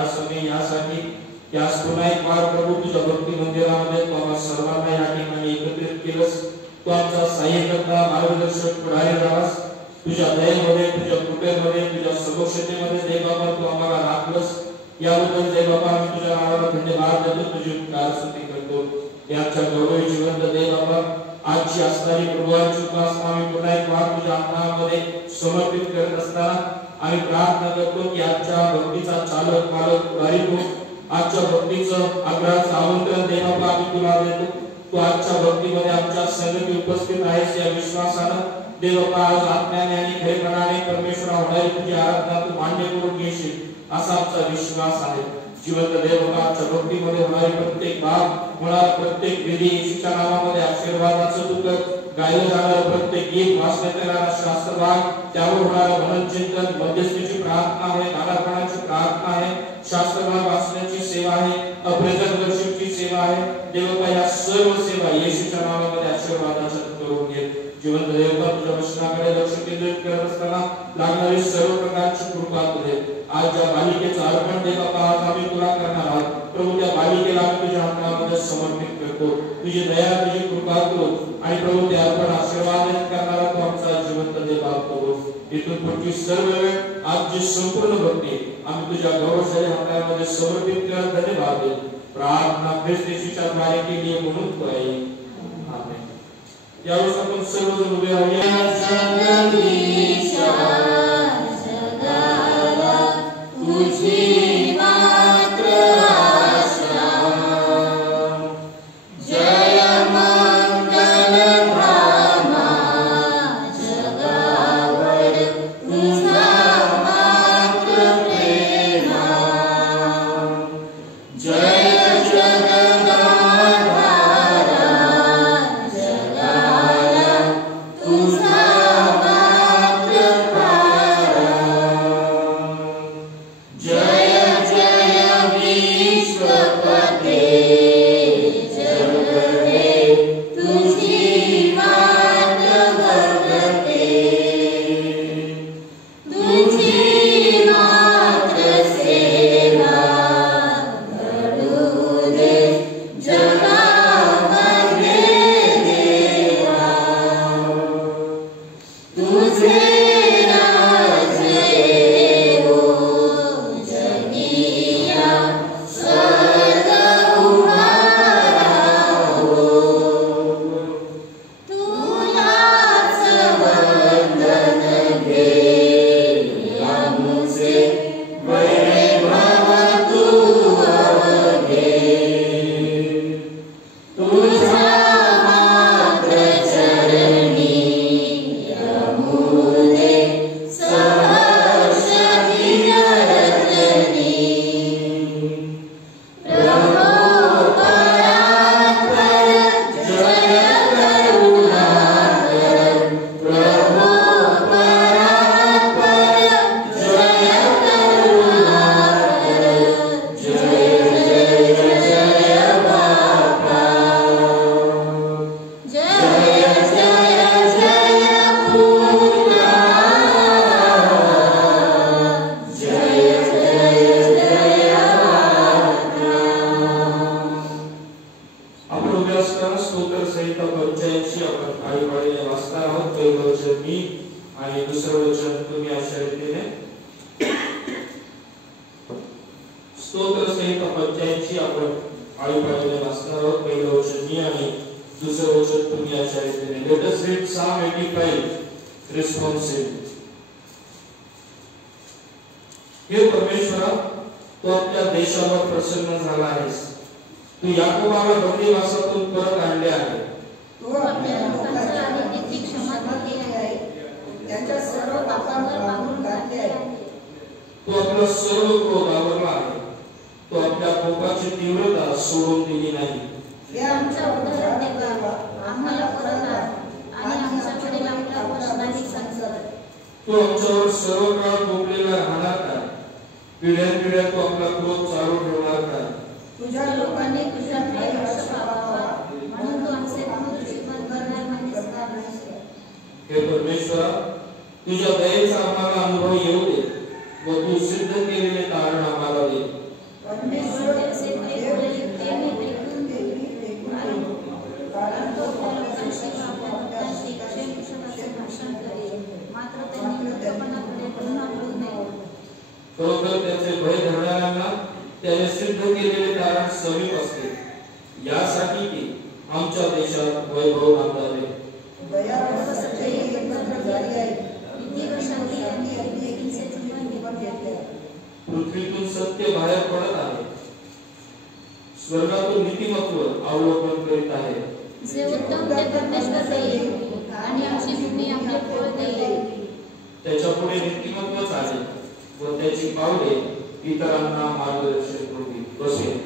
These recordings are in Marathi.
या समय यासाठी यास पुन्हा एक बार प्रभू तुझ्या भक्ती मंदिरामध्ये तू आम्हा सर्वांना या ठिकाणी एकत्रित केलंस. तू आमचा सहाय्यकर्ता मार्गदर्शक पुढारी झालास. तुझ्या दयेमध्ये तुझ्या कृपेमध्ये तुझ्या सदोषतेमध्ये देव बाबा तू आम्हाला राखलंस. याबद्दल देव बाबा आम्ही तुझ्या नावाला धन्यवाद देतो, तुझी स्तुती करतो. याच्या गौरवी जिवंत देव बाबा आजची असणारी प्रभूची उपासना आम्ही पुन्हा एक बार तुझ्या हातामध्ये समर्पित करत असताना आम्ही प्रार्थना करतो की आजच्या भक्तीचा चालक पालक पुढारी तू आजच्या भक्तीचं आग्रहाचं आमंत्रण देव बाबा आम्ही तुला देतो. तू आजच्या भक्तीमध्ये आमच्या संगती उपस्थित आहेस या विश्वासानं देव बाबा आज आत्म्याने आणि खरेपणाने परमेश्वरा होणारी तुझी आराधना तू मान्य करून घेशील असा आमचा विश्वास आहे. जिवंत देव बाबा आजच्या भक्तीमध्ये होणारी प्रत्येक भाग होणारा प्रत्येक विधी येशूच्या नावामध्ये आशीर्वादाचं तू कर. गायलं जाणारं प्रत्येक गीत वाचण्यात येणारा शास्त्रभाग त्यावर होणारं मनन चिंतन मध्यस्थीची प्रार्थना आहे, नानापणाची प्रार्थना आहे, शास्त्रभाग वाचण्याची सेवा आहे, प्रेझेंट वर्शिपची सेवा आहे. देव या सर्व सेवा येशूच्या नावामध्ये आशीर्वादाचं करून घे. जिवंत देव तुझ्या वचनाकडे लक्ष केंद्रित करत असताना लागणारी सर्व प्रकारची कृपा तू दे. आज ज्या बालिकेचं अर्पण देव बाबा आज आम्ही तुला करणार आहोत प्रभू त्या बालिकेला आम्ही तुझ्या हातामध्ये समर्पित करतो. तुझी दया तुझी कृपा करू आणि प्रभू ते अर्पण आशीर्वादित करणारा तू आमचा जिवंत देव बाबा. इथून पुढची सर्व वेळ आजची संपूर्ण भक्ती आम्ही तुझ्या गौरवशाली हातामध्ये समर्पित करत धन्यवाद देतो. प्रार्थना ख्रिस्त येशूच्या द्वारे केली म्हणून तू आहे. आमेन. यावेळेस आपण सर्वजण उभे राहूया. तुझी मात्र आशा जय मंगल धामा जगावर तुझा मात्र प्रेमा जय जगदाधारा जगाला तुझा मात्र प्यारा जय जय विश्वपते जगते तुझी वाट बघते तुझी मात्र सेवा घडू दे जगामध्ये देवा तुझे राज येवो जगिया स्वर्ग उभारा हो तुलाच वंदन घेऊया मुझे वैभव तू अवघे तुझा मात्र चरणी रमुदे सहर्ष विरजनी प्रभो परात्पर जय करुणाकर प्रभो परात्पर जय करुणाकर जय जय जय बापा जय जय जय पूजा जय जय जय आपण उभे असताना स्तोत्र संहिता 85 आपण काही वेळेला वाचणार आहोत. पहिलं वचन मी आणि दुसरं वचन तुम्ही अशा रीतीने स्तोत्र संहिता 85 आपण काही वेळेला वाचणार आहोत. पहिलं वचन मी आणि दुसरं वचन तुम्ही अशा रीतीने. Let us read Psalm 85 responsive. हे परमेश्वरा तू आपल्या देशावर प्रसन्न झाला आहेस. तू याकोबाला बंदीवासातून परत आणले आहे. तू आपल्या लोकांच्या अनितीची क्षमा केली आहे, त्यांच्या सर्व पापांवर मागून काढले आहे. तू आपला सर्व क्रोध आवरला आहे. तू आपल्या कोपाची तीव्रता सोडून दिली नाही. हे आमच्या उद्धार देवा, आम्हाला परत आण आणि आमच्याकडे आपल्या वचनाने संसर. तू आमच्यावर सर्व काळ भोगलेला राहणार काय? पिढ्यानपिढ्या तू आपला क्रोध चालू ठेवणार काय? तुझ्या लोकांनी तुझ्याकडे हर्ष पाहावा म्हणून तू आमचे क्रोध जीवन करणार नाहीस. हे परमेश्वरा तुझ्या दयेचा आम्हाला अनुभव येऊ दे व तू सिद्ध केलेले कारण आम्हाला दे. समीप असते, यासाठी ती आमच्या देशात वैभव नांदावे. दया व सच्चाई एकत्र झाली आहे. नीती व शांती यांनी अगदी एकीचे जीवन घेतले. पृथ्वीतून सत्य बाहेर पडत आहे, स्वर्गातून नीतिमत्व अवलोकन करीत आहे. जे उत्तम ते परमेश्वर देईल आणि आमची भूमी आपले फळ देईल. त्याच्या पुढे नीतिमत्व चालेल व त्याची पावले इतरांना मार्गदर्शन होतील. बसे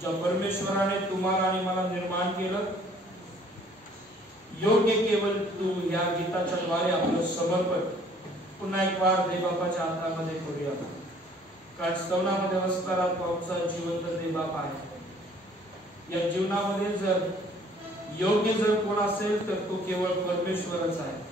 ज्या परमेश्वराने तुम्हाला आणि मला निर्माण केलं, योग्य केवळ तू या गीताच्या द्वारे आपलं समर्पण पुन्हा एक वार देवबापाच्या हातामध्ये करूया. कारण स्तवनामध्ये असणारा तो आमचा जिवंत देवबाप आहे. या जीवनामध्ये जर योग्य जर कोण असेल तर तो केवळ परमेश्वरच आहे.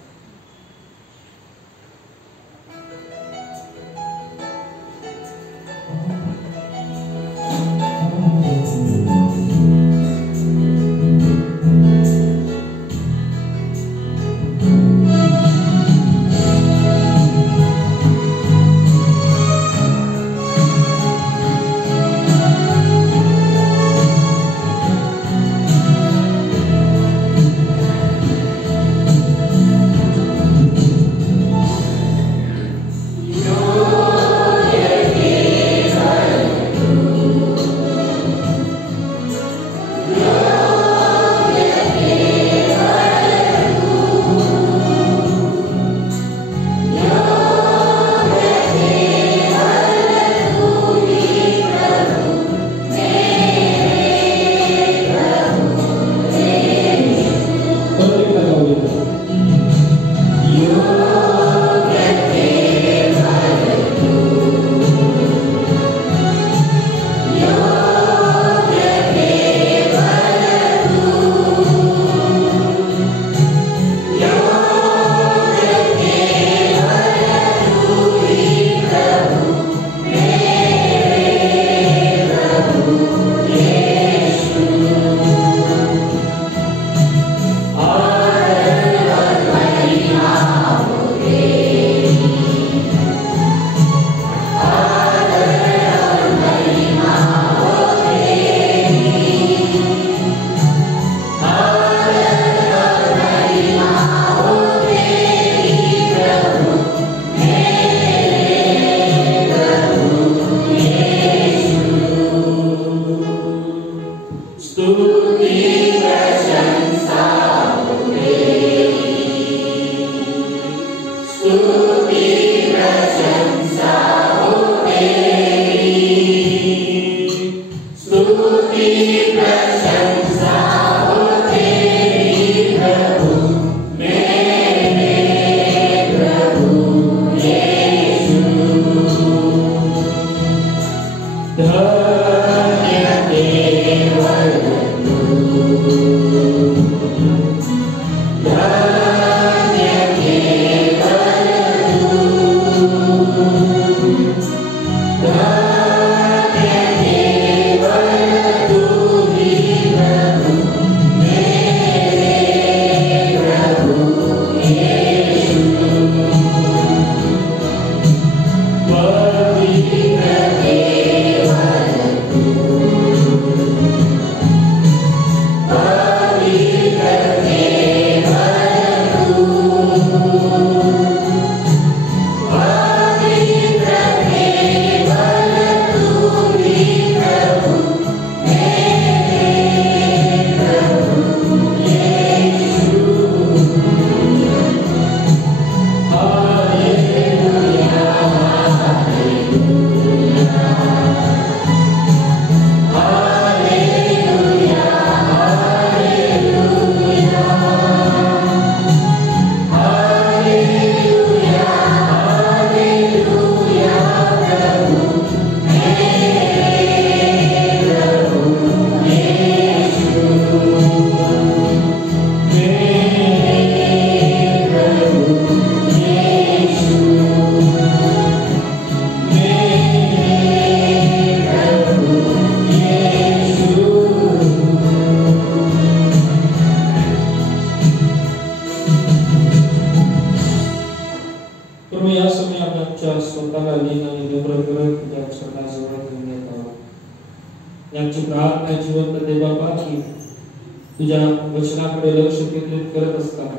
तुझ्या वचनाकडे लक्ष केंद्रित करत असताना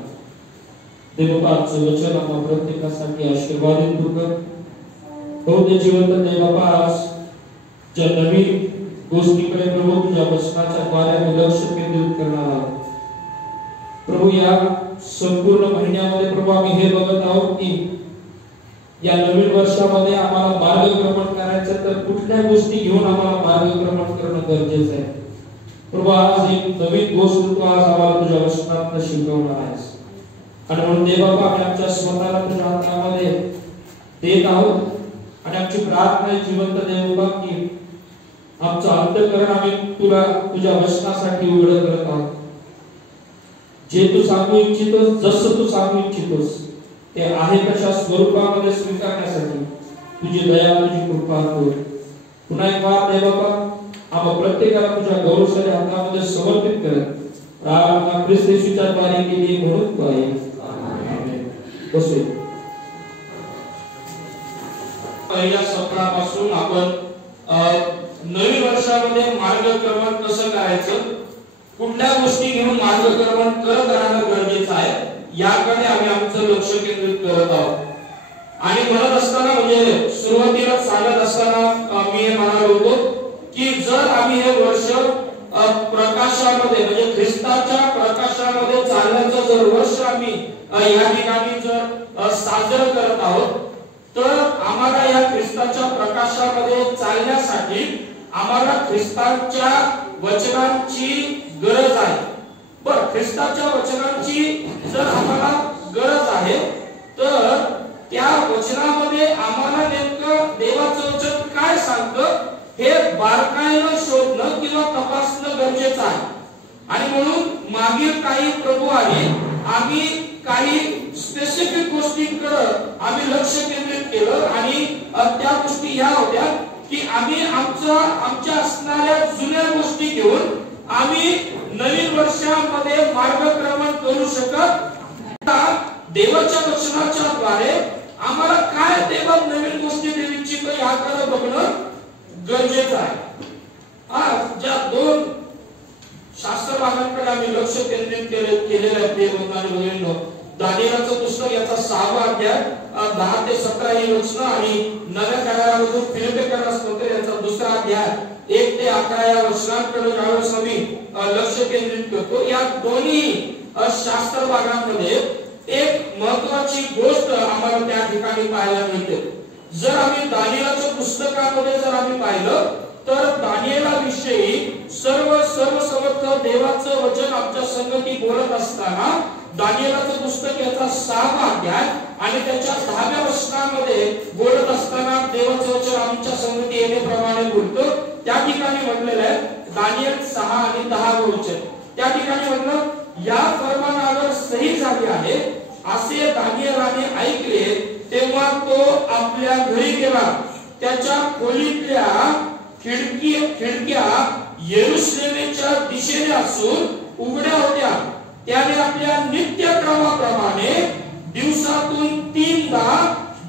देवबापाचं वचन आम्हा प्रत्येकासाठी आशीर्वादित कर. हो ते जिवंत देवबापा आज ज्या नवीन गोष्टीकडे प्रभू तुझ्या वचनाच्या द्वारे आम्ही लक्ष केंद्रित करणार आहोत. प्रभू या संपूर्ण महिन्यामध्ये प्रभू आम्ही हे बघत आहोत की या नवीन वर्षामध्ये आम्हाला मार्गक्रमण करायचं तर कुठल्या गोष्टी घेऊन आम्हाला मार्गक्रमण करणं गरजेचं आहे. प्रभू आज एक नवीन गोष्ट तू आज आम्हाला तुझ्या वचनात शिकवणार आहेस आणि म्हणून देवबापा आम्ही आमच्या स्वतःला तुझ्या हातामध्ये देत आहोत आणि आमची प्रार्थना आहे जिवंत देवबापा की आमचं अंतःकरण आम्ही तुला तुझ्या वचनासाठी उघड करत आहोत. जे तू सांगू इच्छितोस जसं तू सांगू इच्छितोस ते आहे कशा स्वरूपामध्ये स्वीकारण्यासाठी तुझी दया तुझी कृपा कर. पुन्हा एक बार देवबापा आम्हा प्रत्येकाला तुझ्या गौरवशाली हातामध्ये समर्पित करत प्रार्थना ख्रिस्त येशूच्या द्वारे केली म्हणून तू आहे. आमेन. बसू. पहिल्या सत्रापासून आपण नवीन वर्षामध्ये मार्गक्रमण कसं करायचं, कुठल्या गोष्टी घेऊन मार्गक्रमण करत राहणं गरजेचं आहे याकडे आम्ही आमचं लक्ष केंद्रित करत आहोत. आणि म्हणत असताना म्हणजे सुरुवातीला सांगत असताना मी हे म्हणालो होतो की जर आम्ही हे वर्ष प्रकाशामध्ये म्हणजे ख्रिस्ताच्या प्रकाशामध्ये चालण्याचं जर वर्ष आम्ही या ठिकाणी जर साजरं करत आहोत तर आम्हाला या ख्रिस्ताच्या प्रकाशामध्ये चालण्यासाठी आम्हाला ख्रिस्ताच्या वचनांची गरज आहे. बरं, ख्रिस्ताच्या वचनांची जर आम्हाला गरज आहे तर त्या वचनामध्ये आम्हाला नेमकं देवाचं वचन काय सांगतं हे बारकाईनं शोधणं किंवा तपासणं गरजेचं आहे. आणि म्हणून मागील काही प्रभू आहे आम्ही काही स्पेसिफिक गोष्टींकडे आम्ही लक्ष केंद्रित केलं आणि त्या गोष्टी ह्या होत्या की आम्ही आमच्या असणाऱ्या जुन्या गोष्टी घेऊन आम्ही नवीन वर्षामध्ये मार्गक्रमण करू शकत. देवाच्या वचनाच्या द्वारे आम्हाला काय देवा नवीन गोष्टी देऊ इच्छितो याकडे बघणं गरजेचं आहे. ज्या दोन शास्त्र भागांकडे आम्ही लक्ष केंद्रित केलेलं आहे ते बघणारे दानिएलचं पुस्तक याचा 6वा अध्याय 10 ते 17 ही वचनं आणि नव्या करारामधून फिलिप्पियन्स पत्र याचा 2रा अध्याय 1 ते 11 या वचनांकडे ज्यावेळेस आम्ही लक्ष केंद्रित करतो या दोन्ही शास्त्र भागांमध्ये एक महत्त्वाची गोष्ट आम्हाला त्या ठिकाणी पाहायला मिळते. जर आम्ही दानिएलच्या पुस्तकामध्ये जर आम्ही पाहिलं तर दानिएलाविषयी सर्व समर्थ देवाचं वचन आमच्या संगती बोलत असताना दानिएलाचं पुस्तक याचा 6वा अध्याय आणि त्याच्या 10व्या वचनामध्ये बोलत असताना देवाचं वचन आमच्या संगती येण्याप्रमाणे बोलतो. त्या ठिकाणी म्हटलेलं आहे दानिएल 6 आणि 10 वचन. त्या ठिकाणी म्हटलं, या फरमानावर सही झाली आहे असे दानिएलाने ऐकले तेव्हा तो आपल्या घरी गेला. त्याच्या खोलीतल्या खिडक्या येरुशलेमेच्या दिशेने असून उघड्या होत्या. त्याने आपल्या नित्यक्रमाप्रमाणे दिवसातून 3दा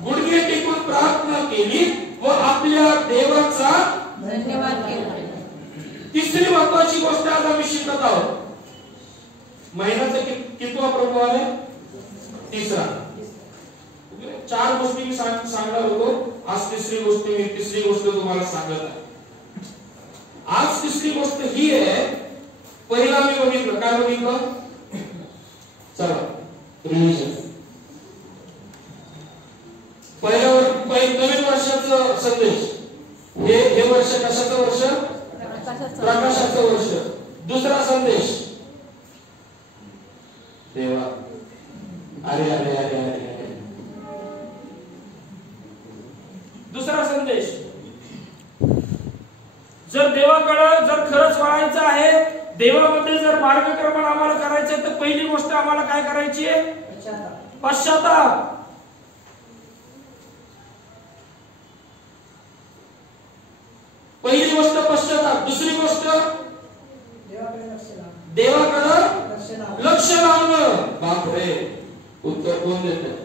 गुडघे टेकून प्रार्थना केली व आपल्या देवाचा धन्यवाद केला. तिसरी महत्वाची गोष्ट आज आम्ही शिकत आहोत. महिन्याचा कितवा प्रभू आहे? तिसरा. 4 गोष्टी मी सांगणार होतो, आज तिसरी गोष्ट तुम्हाला सांगत आहे. आज तिसरी गोष्ट ही आहे. पहिला मी बघितलं, काय बघितलं? चला रिव्हिजन. नवीन वर्षाचं संदेश. हे वर्ष कशाचं वर्ष? प्रकाशाचं वर्ष. दुसरा संदेश देवा. अरे अरे अरे अरे. दुसरा संदेश, जर देवाकडे जर खरंच वळायचं आहे, देवामध्ये जर मार्गक्रमण आम्हाला करायचं तर पहिली गोष्ट आम्हाला काय करायची आहे? पश्चाताप. पहिली गोष्ट पश्चाताप. दुसरी गोष्ट देवाकडे लक्ष लावणं. बापरे, उत्तर कोण देतं?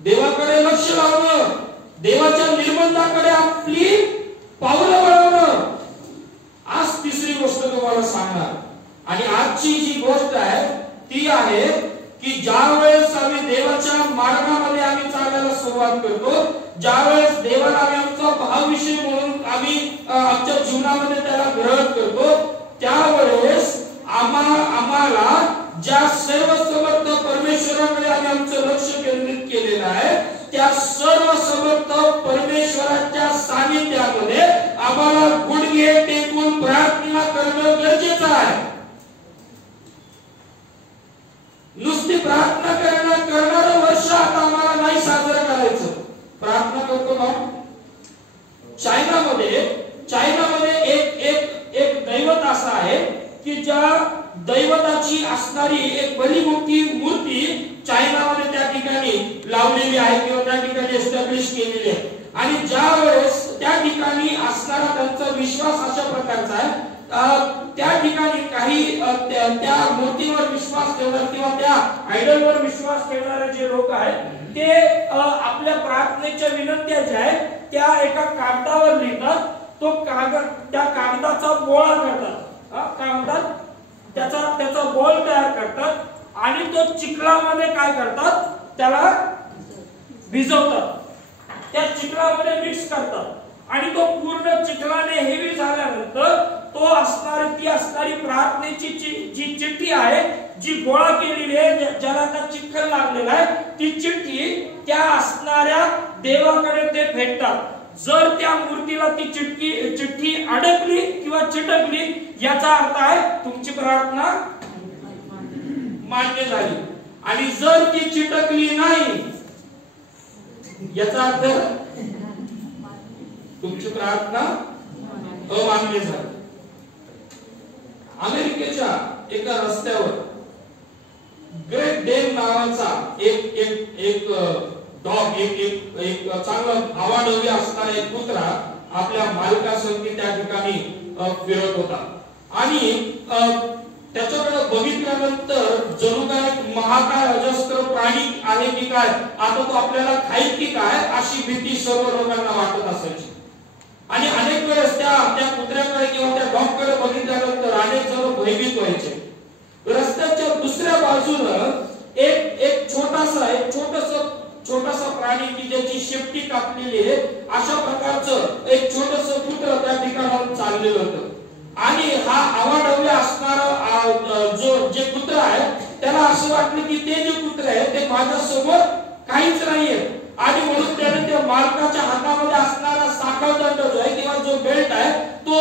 देवाकडे लक्ष लावणं, देवाच्या निर्बंधाकडे आपली पावलं वळवणं. आज तिसरी गोष्ट तुम्हाला सांगणार. आणि आजची जी गोष्ट आहे ती आहे की ज्या वेळेस आम्ही देवाच्या मार्गामध्ये आम्ही चालायला सुरुवात करतो, ज्या वेळेस देवाला आम्ही आमचा भावविषय म्हणून आम्ही आमच्या जीवनामध्ये त्याला ग्रहण करतो, त्यावेळेस आम्हाला ज्या सर्व समर्थ परमेश्वराकडे आम्ही आमचं लक्ष केंद्रित केलेलं आहे, त्या सर्व समर्थ परमेश्वराच्या सानिध्यामध्ये आम्हाला गुडघे टेकून प्रार्थना करणं गरजेचं आहे. नुसती प्रार्थना करणारं वर्ष आता आम्हाला नाही साजरं करायचं. प्रार्थना करतो ना. चायनामध्ये एक दैवत असं आहे की ज्या दैवताची असणारी एक बरी मोठी मूर्ती चायनामध्ये त्या ठिकाणी लावलेली आहे किंवा त्या ठिकाणी एस्टॅब्लिश केलेली आहे. आणि ज्या वेळेस त्या ठिकाणी असणारा त्यांचा विश्वास अशा प्रकारचा आहे, त्या ठिकाणी काही त्या मूर्तीवर विश्वास ठेवणारे किंवा त्या आयडलवर विश्वास ठेवणारे जे लोक आहेत ते आपल्या प्रार्थनेच्या विनंत्या ज्या आहेत त्या एका कागदावर लिहितात. तो कागद, त्या कागदाचा बोळा करतात. काय म्हणतात? त्याचा बॉल तयार करतात आणि तो चिखलामध्ये काय करतात? त्याला भिजवतात. त्या चिखलामध्ये मिक्स करतात आणि तो पूर्ण चिखलाने हेवी झाल्यानंतर तो असणारी प्रार्थनेची जी चिठ्ठी आहे, जी गोळा केलेली आहे, ज्याला आता चिखल लागलेला आहे, ती चिठ्ठी त्या असणाऱ्या देवाकडे ते फेकतात. जर त्या मूर्तीला ती चिठ्ठी अडकली किंवा चिटकली, याचा अर्थ आहे तुमची प्रार्थना मान्य झाली. आणि जर ती चिटकली नाही, याचा अर्थ तुमची प्रार्थना अमान्य झाली. अमेरिकेच्या एका रस्त्यावर ग्रेट डेन नावाचा एक डॉग, एक चांगला आवाडवी असणारा एक कुत्रा आपल्या मालकासंगती त्या ठिकाणी फिरत होता. आणि त्याच्याकडे बघितल्यानंतर जणू काय महाकाय अजस्त्र प्राणी आहे की काय, आता तो आपल्याला खाईल की काय, अशी भीती सर्व लोकांना वाटत असायची. आणि अनेक वेळेस त्या कुत्र्याकडे किंवा त्या डॉगकडे बघितल्यानंतर अनेक जण भयभीत व्हायचे. रस्त्याच्या दुसऱ्या बाजूनं एक छोटासा प्राणी की ज्याची शेपटी कापलेली आहे, अशा प्रकारचं एक छोटंसं कुत्रं त्या ठिकाणावर चाललेलं होतं. आणि हा आवाडवले असणारा जे कुत्रा आहे त्याला असं वाटलं की ते जे कुत्रे आहे ते माझ्या समोर काहीच नाहीये. आणि म्हणून त्याने त्या मालकाच्या हातामध्ये असणारा साखळदंड जो आहे किंवा जो बेल्ट आहे तो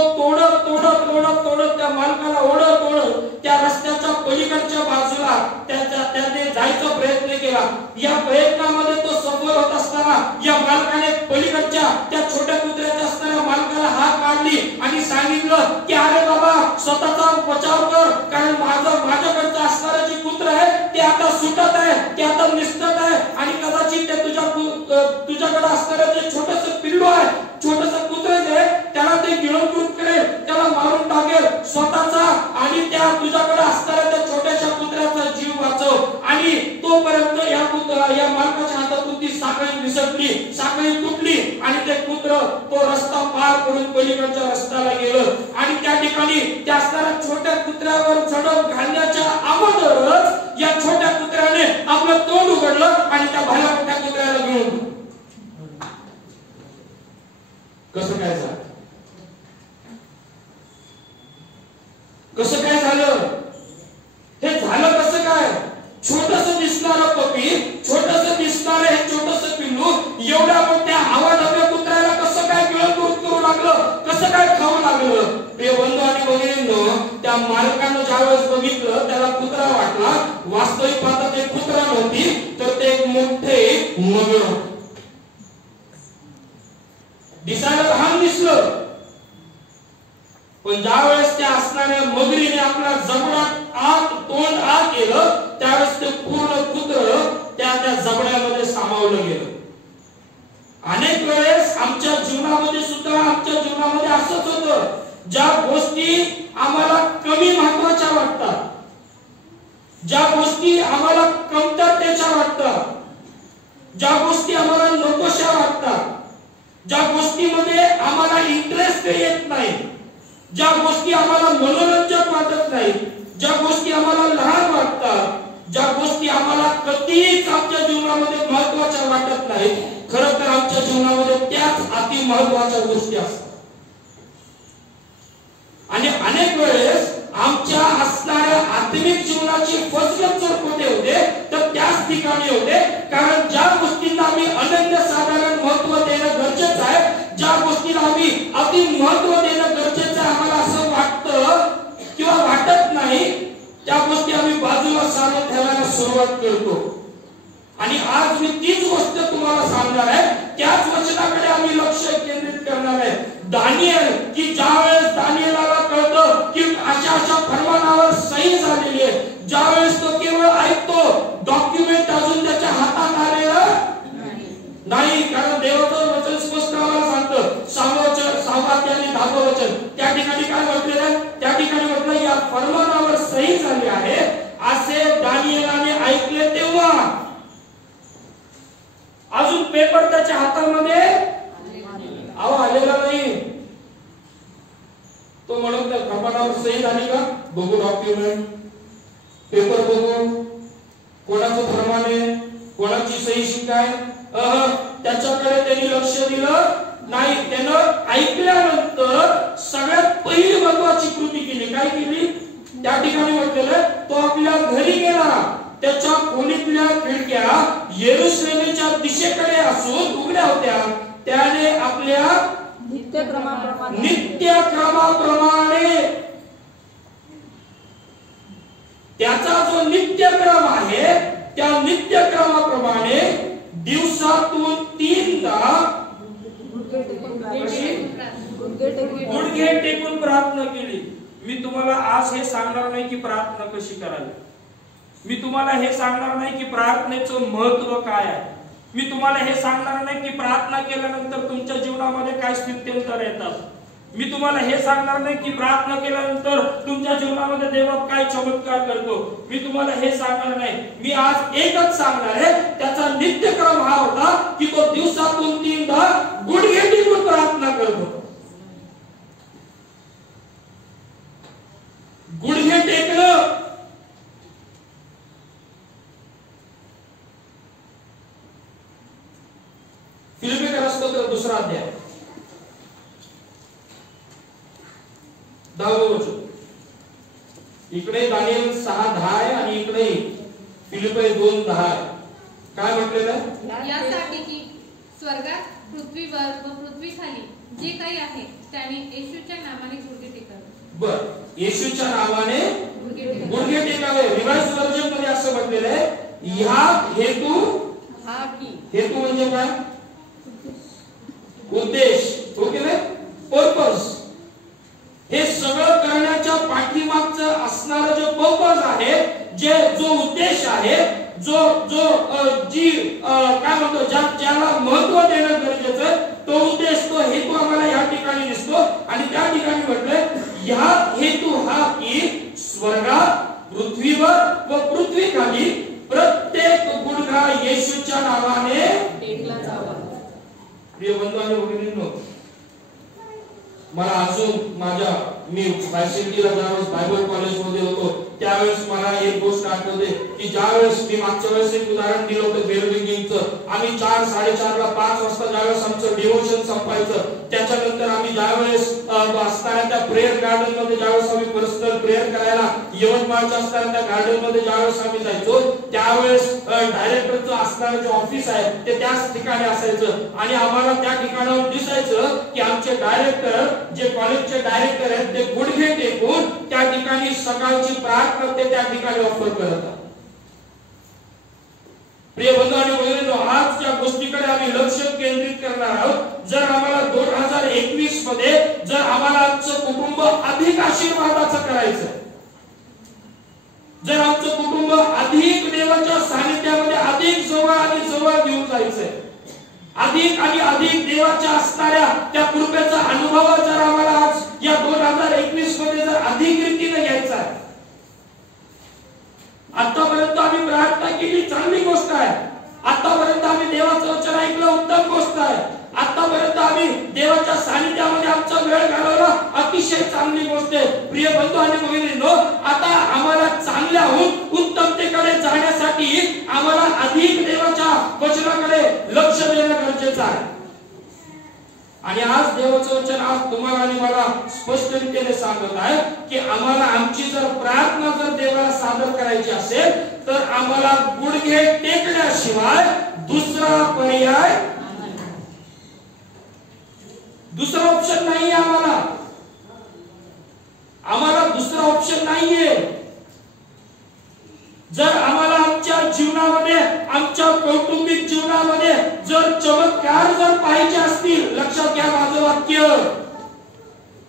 झालं, तो रस्ता पार करून पलीकडच्या रस्त्याला गेलं आणि त्या ठिकाणी त्या असणाऱ्या छोट्या कुत्र्यावर झडप घालण्याच्या अगोदरच या छोट्या कुत्र्याने आपलं तोंड उघडलं आणि त्या भल्या मोठ्या कुत्र्याला घेऊन. कसं काय झालं? कसं काय झालं? हे झालं कसं काय? छोटस दिसणारं पपी, छोटस दिसणारं हे छोटस पिल्लू एवढ्या मोठ्या आवाजाच्या कुत्र्याला कसं काय गिळत करू लागलं, कसं काय खाऊ लागलं? प्रिय बंधू आणि भगिनींनो, त्या मालकानं ज्यावेळेस बघितलं त्याला कुत्रा वाटला. वास्तविक पाहता ते कुत्रा नव्हती तर ते एक मोठे मगर. दिसायला लहान दिसलं, पण ज्यावेळेस त्या असणाऱ्या मगरीने आपला जबडात आत तोंड आत केलं त्यावेळेस ते पूर्ण कुत्र त्या जबड्यामध्ये सामावलं गेलं. अनेक वेळेस आमच्या जीवनामध्ये सुद्धा आमच्या जीवनामध्ये असंच होतं. ज्या गोष्टी आम्हाला कमी महत्त्वाच्या वाटतात, ज्या गोष्टी आम्हाला कमतरतेच्या वाटतात, ज्या गोष्टी आम्हाला नकोशा वाटतात, ज्या गोष्टीमध्ये आम्हाला इंटरेस्ट येत नाही, ज्या गोष्टी आम्हाला मनोरंजक वाटत नाही, ज्या गोष्टी आम्हाला लहान वाटतात, ज्या गोष्टी आम्हाला कधीच आमच्या जीवनामध्ये महत्त्वाच्या वाटत नाही, खरं तर आमच्या जीवनामध्ये त्याच अति महत्त्वाच्या गोष्टी असतात. आणि अनेक वेळेस आमच्या असणाऱ्या आत्मिक जीवनाची फसगत जर कुठे होते तर त्याच ठिकाणी होते. कारण ज्या गोष्टींना आम्ही अनन्यसाधारण महत्त्व देणं गरजेचं आहे, ज्या गोष्टीला आम्ही अति महत्त्व देणं गरजेचं आहे, आम्हाला असं वाटतं किंवा वाटत नाही, त्या गोष्टी आम्ही बाजूला सारून ठेवायला सुरुवात करतो. आणि आज मी तीच गोष्ट तुम्हाला सांगणार आहे, त्याच वचनाकडे आम्ही लक्ष केंद्रित करणार आहे. दानिएल, की ज्यावेळेस दानिएलाला कळतं की अशा फरमानावर सही झालेली आहे, ज्यावेळेस तो केवळ ऐकतो, डॉक्युमेंट अजून त्याच्या हातात आलेलं नाही. कारण देवाचं वचन स्पष्ट आम्हाला सांगतं, 6 आणि 10 वचन त्या ठिकाणी काय म्हटलेलं आहे? त्या ठिकाणी म्हटलं या फरमानावर सही झाली आहे असे दानिएलाने ऐकले तेव्हा. अजून पेपर त्याच्या हातामध्ये आलेला नाही. तो म्हणून त्या फरमानावर सही झाली का बघू, डॉक्युमेंट पेपर बघू, कोणाचं फरमान आहे, कोणाची सही शिकाय, त्याच्याकडे त्यांनी लक्ष दिलं नाही. त्यानं ऐकल्यानंतर सगळ्यात पहिली महत्वाची कृती केली. काय केली? त्या ठिकाणी म्हटलेलं तो आपल्या घरी गेला, त्याच्या खोलीतल्या खिडक्या येरुशलेमच्या दिशेकडे असून उघड्या होत्या. त्याने आपल्या नित्यक्रमाप्रमाणे त्याचा जो नित्यक्रम आहे त्या नित्यक्रमाप्रमाणे दिवसातून 3दा गुडघे टेकून प्रार्थना केली. मी तुम्हाला आज हे सांगणार नाही की प्रार्थना कशी करावी, मी तुम्हाला हे सांगणार नाही की प्रार्थनेचं महत्त्व काय आहे, मी तुम्हाला हे सांगणार नाही की प्रार्थना केल्यानंतर तुमच्या जीवनामध्ये काय स्थित्यंतर येतात, मी तुम्हाला हे सांगणार नाही की प्रार्थना केल्यानंतर तुमच्या जीवनामध्ये देव काय चमत्कार करतो, मी तुम्हाला हे सांगणार नाही. मी आज एकच सांगणार आहे, त्याचा नित्यक्रम हा होता की तो दिवसातून 3दा गुडघे टेकून प्रार्थना करतो. गुडघे टेकणं फिलिपियर स्तोत्र 2 अध्याय 10 वचन. इकडे दानिएल 6:10 आहे आणि इकडे फिलिपियर 2:10 आहे. काय म्हटलेलं आहे? यासाठी की स्वर्गात, पृथ्वीवर व पृथ्वीखाली जे काही आहे त्याने येशूच्या नावाने गुडघे टेकावे. बर, येशूच्या नावाने गुडघे टेकावे. रिवाइज व्हर्जन मध्ये असं म्हटलेलं आहे, ह्या हेतू, हा की हेतू म्हणजे काय? उद्देश, ओके ना, पर्पज. हे सगळं करण्याच्या पाठीमागचं असणारा जो पर्पज आहे, जो उद्देश आहे, काय म्हणतो, ज्याला महत्त्व देणं गरजेचं आहे, तो उद्देश, तो हेतू आम्हाला या ठिकाणी दिसतो. आणि त्या ठिकाणी म्हटलंय या हेतू हा की स्वर्गात, पृथ्वीवर व पृथ्वीखाली प्रत्येक गुडघा येशूच्या नावाने टेकला जावा. प्रिय बंधू आणि भगिनींनो, मला अजून मी वायसीटीला ज्यावेळेस बायबल कॉलेजमध्ये होतो त्यावेळेस मला एक गोष्ट आठवते की ज्यावेळेस मी मागच्या वेळेस एक उदाहरण दिलं होतं बेल रिंगिंगचं. आम्ही 4, 4:30 ला 5 वाजता ज्यावेळेस आमचं डिव्होशन संपायचं त्याच्यानंतर आम्ही ज्यावेळेस असताना त्या प्रेयर गार्डन मध्ये ज्यावेळेस आम्ही पर्सनल प्रेयर करायला यवतमाळच्या असताना त्या गार्डन मध्ये ज्यावेळेस आम्ही जायचो त्यावेळेस डायरेक्टरचं असणारं जे ऑफिस आहे ते त्याच ठिकाणी असायचं आणि आम्हाला त्या ठिकाणावर दिसायचं की आमचे डायरेक्टर जे कॉलेजचे डायरेक्टर आहेत ते गुडघे टेकून त्या ठिकाणी सकाळची प्रार्थना ते त्या ठिकाणी ऑफर करतात. प्रिय बंधू आणि भगिनींनो, आज ज्या गोष्टीकडे आम्ही लक्ष केंद्रित करणार आहोत, जर आम्हाला 2021 मध्ये जर आम्हाला आमचं कुटुंब अधिक आशीर्वादाचं करायचं, जर आमचं कुटुंब अधिक देवाच्या सानिध्यामध्ये अधिक जवळ आणि जवळ घेऊन जायचंय, अधिक आणि अधिक देवाच्या असणाऱ्या त्या कृपेचा अनुभव जर आम्हाला आज या 2021 मध्ये जर अधिक रीतीने घ्यायचा आहे. आतापर्यंत आम्ही प्रार्थना केली, चांगली गोष्ट आहे. आतापर्यंत आम्ही देवाचं वचन ऐकलं, उत्तम गोष्ट आहे. आतापर्यंत आम्ही देवाच्या सानिध्यामध्ये आमचा वेळ घालवला, अतिशय चांगली गोष्ट आहे. प्रिय बंधू आणि भगिनींनो, आता आम्हाला चांगल्याहून उत्तमतेकडे जाण्यासाठी आम्हाला अधिक देवाच्या वचनाकडे लक्ष देणं गरजेचं आहे. आणि आज देवाचं वचन आज तुम्हाला आणि मला स्पष्ट रीतीने सांगत आहे की आम्हाला आमची जर प्रार्थना जर देवाला सादर करायची असेल तर आम्हाला गुडघे टेकण्याशिवाय दुसरा पर्याय, दुसरा ऑप्शन नाहीये. आम्हाला दुसरा ऑप्शन नाहीये. जर आम्हाला आमच्या जीवनामध्ये, आमच्या कौटुंबिक जीवनामध्ये जर चमत्कार जर पाहिजे असतील, लक्षात घ्या माझं वाक्य,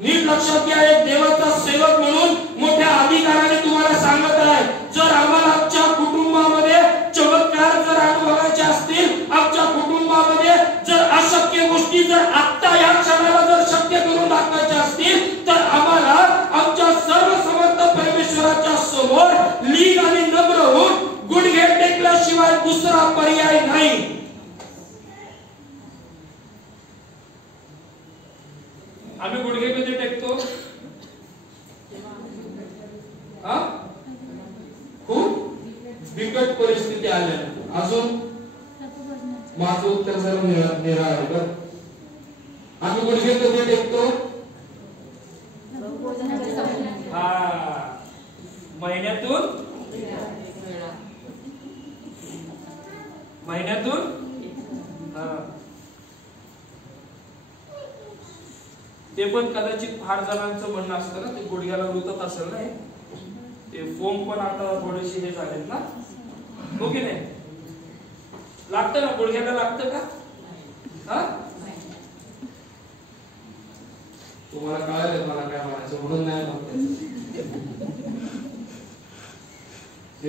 नीट लक्षात घ्या. एक देवाचा सेवक म्हणून मोठ्या अधिकाराने तुम्हाला सांगत आहे, जर आम्हाला आमच्या कुटुंबामध्ये चमत्कार जर अनुभवायचे असतील, आमच्या कुटुंबामध्ये जर अशक्य गोष्टी जर आत्ता या क्षणाला जर शक्य करून दाखवायच्या असतील तर आम्हाला आमच्या सर्व समर्थ परमेश्वराच्या समोर लीन आणि नम्र होऊन गुडघे टेकल्याशिवाय दुसरा पर्याय नाही. आम्ही गुडघे कधी टेकतो? खूप बिकट परिस्थिती आल्या. अजून माझं उत्तर जर निराळ आहे बरं. आम्ही गुडघे कधी टेकतो? महिन्यातून ते पण कदाचित फार जणांचं म्हणणं असतं ना, ते गुडघ्याला रुतत असेल ना, ते फोम पण आता थोडेसे हे झालेत ना, हो की नाही? लागतं ना गुडघ्याला, लागतं का? तुम्हाला कळालं मला काय म्हणायचं म्हणून नाही म्हणते.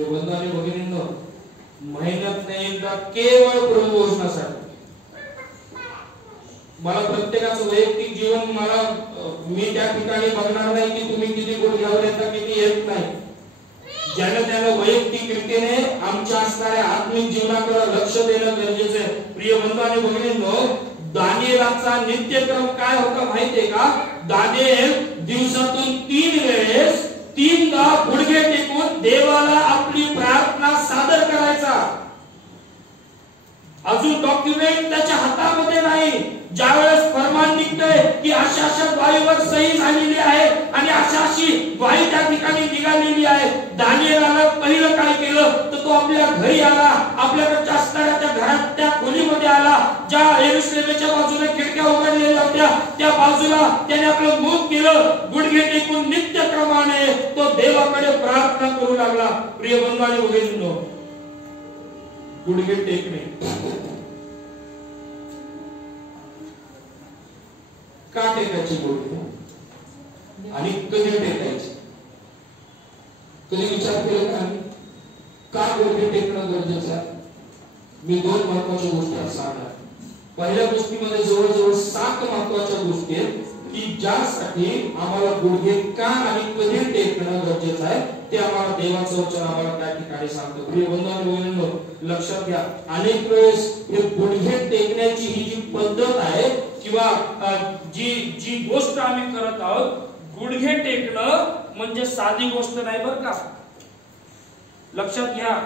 बंधू आणि भगिनींनो, महिन्यात एकदा केवळ प्रभुभोजनासाठी मला प्रत्येकाचं वैयक्तिक जीवन मी त्या ठिकाणी बघणार नाही की तुम्ही किती गुडघ्यावर येता किती येत नाही. ज्याने त्याने वैयक्तिक रीतीने आमच्या असणाऱ्या आत्मिक जीवनाकडे लक्ष देणं गरजेचं आहे. प्रिय बंधू आणि भगिनींनो, दानिएलाचा नित्यक्रम काय होता माहितीये का? दानिएल दिवसातून 3 वेळेस 3दा गुडघे टेकून देवाला आपली प्रार्थना सादर करायचा. अजून डॉक्युमेंट त्याच्या हातामध्ये नाही. ज्यावेळेस फरमान निघतंय की अशा ग्वाहीवर सही झालेली आहे आणि अशी ग्वाही त्या ठिकाणी निघालेली आहे, दानिएलाने पहिलं काय केलं तर तो आपल्या घरी आला, आपल्याकडच्या असणाऱ्या त्या घरात त्या खोलीमध्ये आला, ज्या यरुशलेमच्या बाजूने खिडक्या उघडलेल्या होत्या त्या बाजूला त्याने आपलं मुख केलं, गुडघे टेकून नित्यक्रमाने तो देवाकडे प्रार्थना करू लागला. प्रिय बंधू आणि भगिनींनो, गुडघे टेकणे का टेकायची गुडघे आणि कधी टेकायची? कधी विचार केला का आम्ही का गुडघे टेकणं गरजेचं आहे? मी 2 महत्वाच्या गोष्टी सांगणार. पहिल्या गोष्टीमध्ये जवळजवळ 7 महत्वाच्या गोष्टी आहेत की ज्यासाठी आम्हाला गुडघे का आणि कधी टेकणं गरजेचं आहे ते आम्हाला देवाचं वचन आम्हाला त्या ठिकाणी सांगतो. प्रिय बंधू आणि भगिनींनो, लक्षात घ्या, अनेक वेळेस हे गुडघे टेकण्याची ही जी पद्धत आहे किंवा जी जी गोष्ट आम्ही करत आहोत, गुडघे टेकणं म्हणजे साधी गोष्ट नाही बरं का. लक्षात घ्या,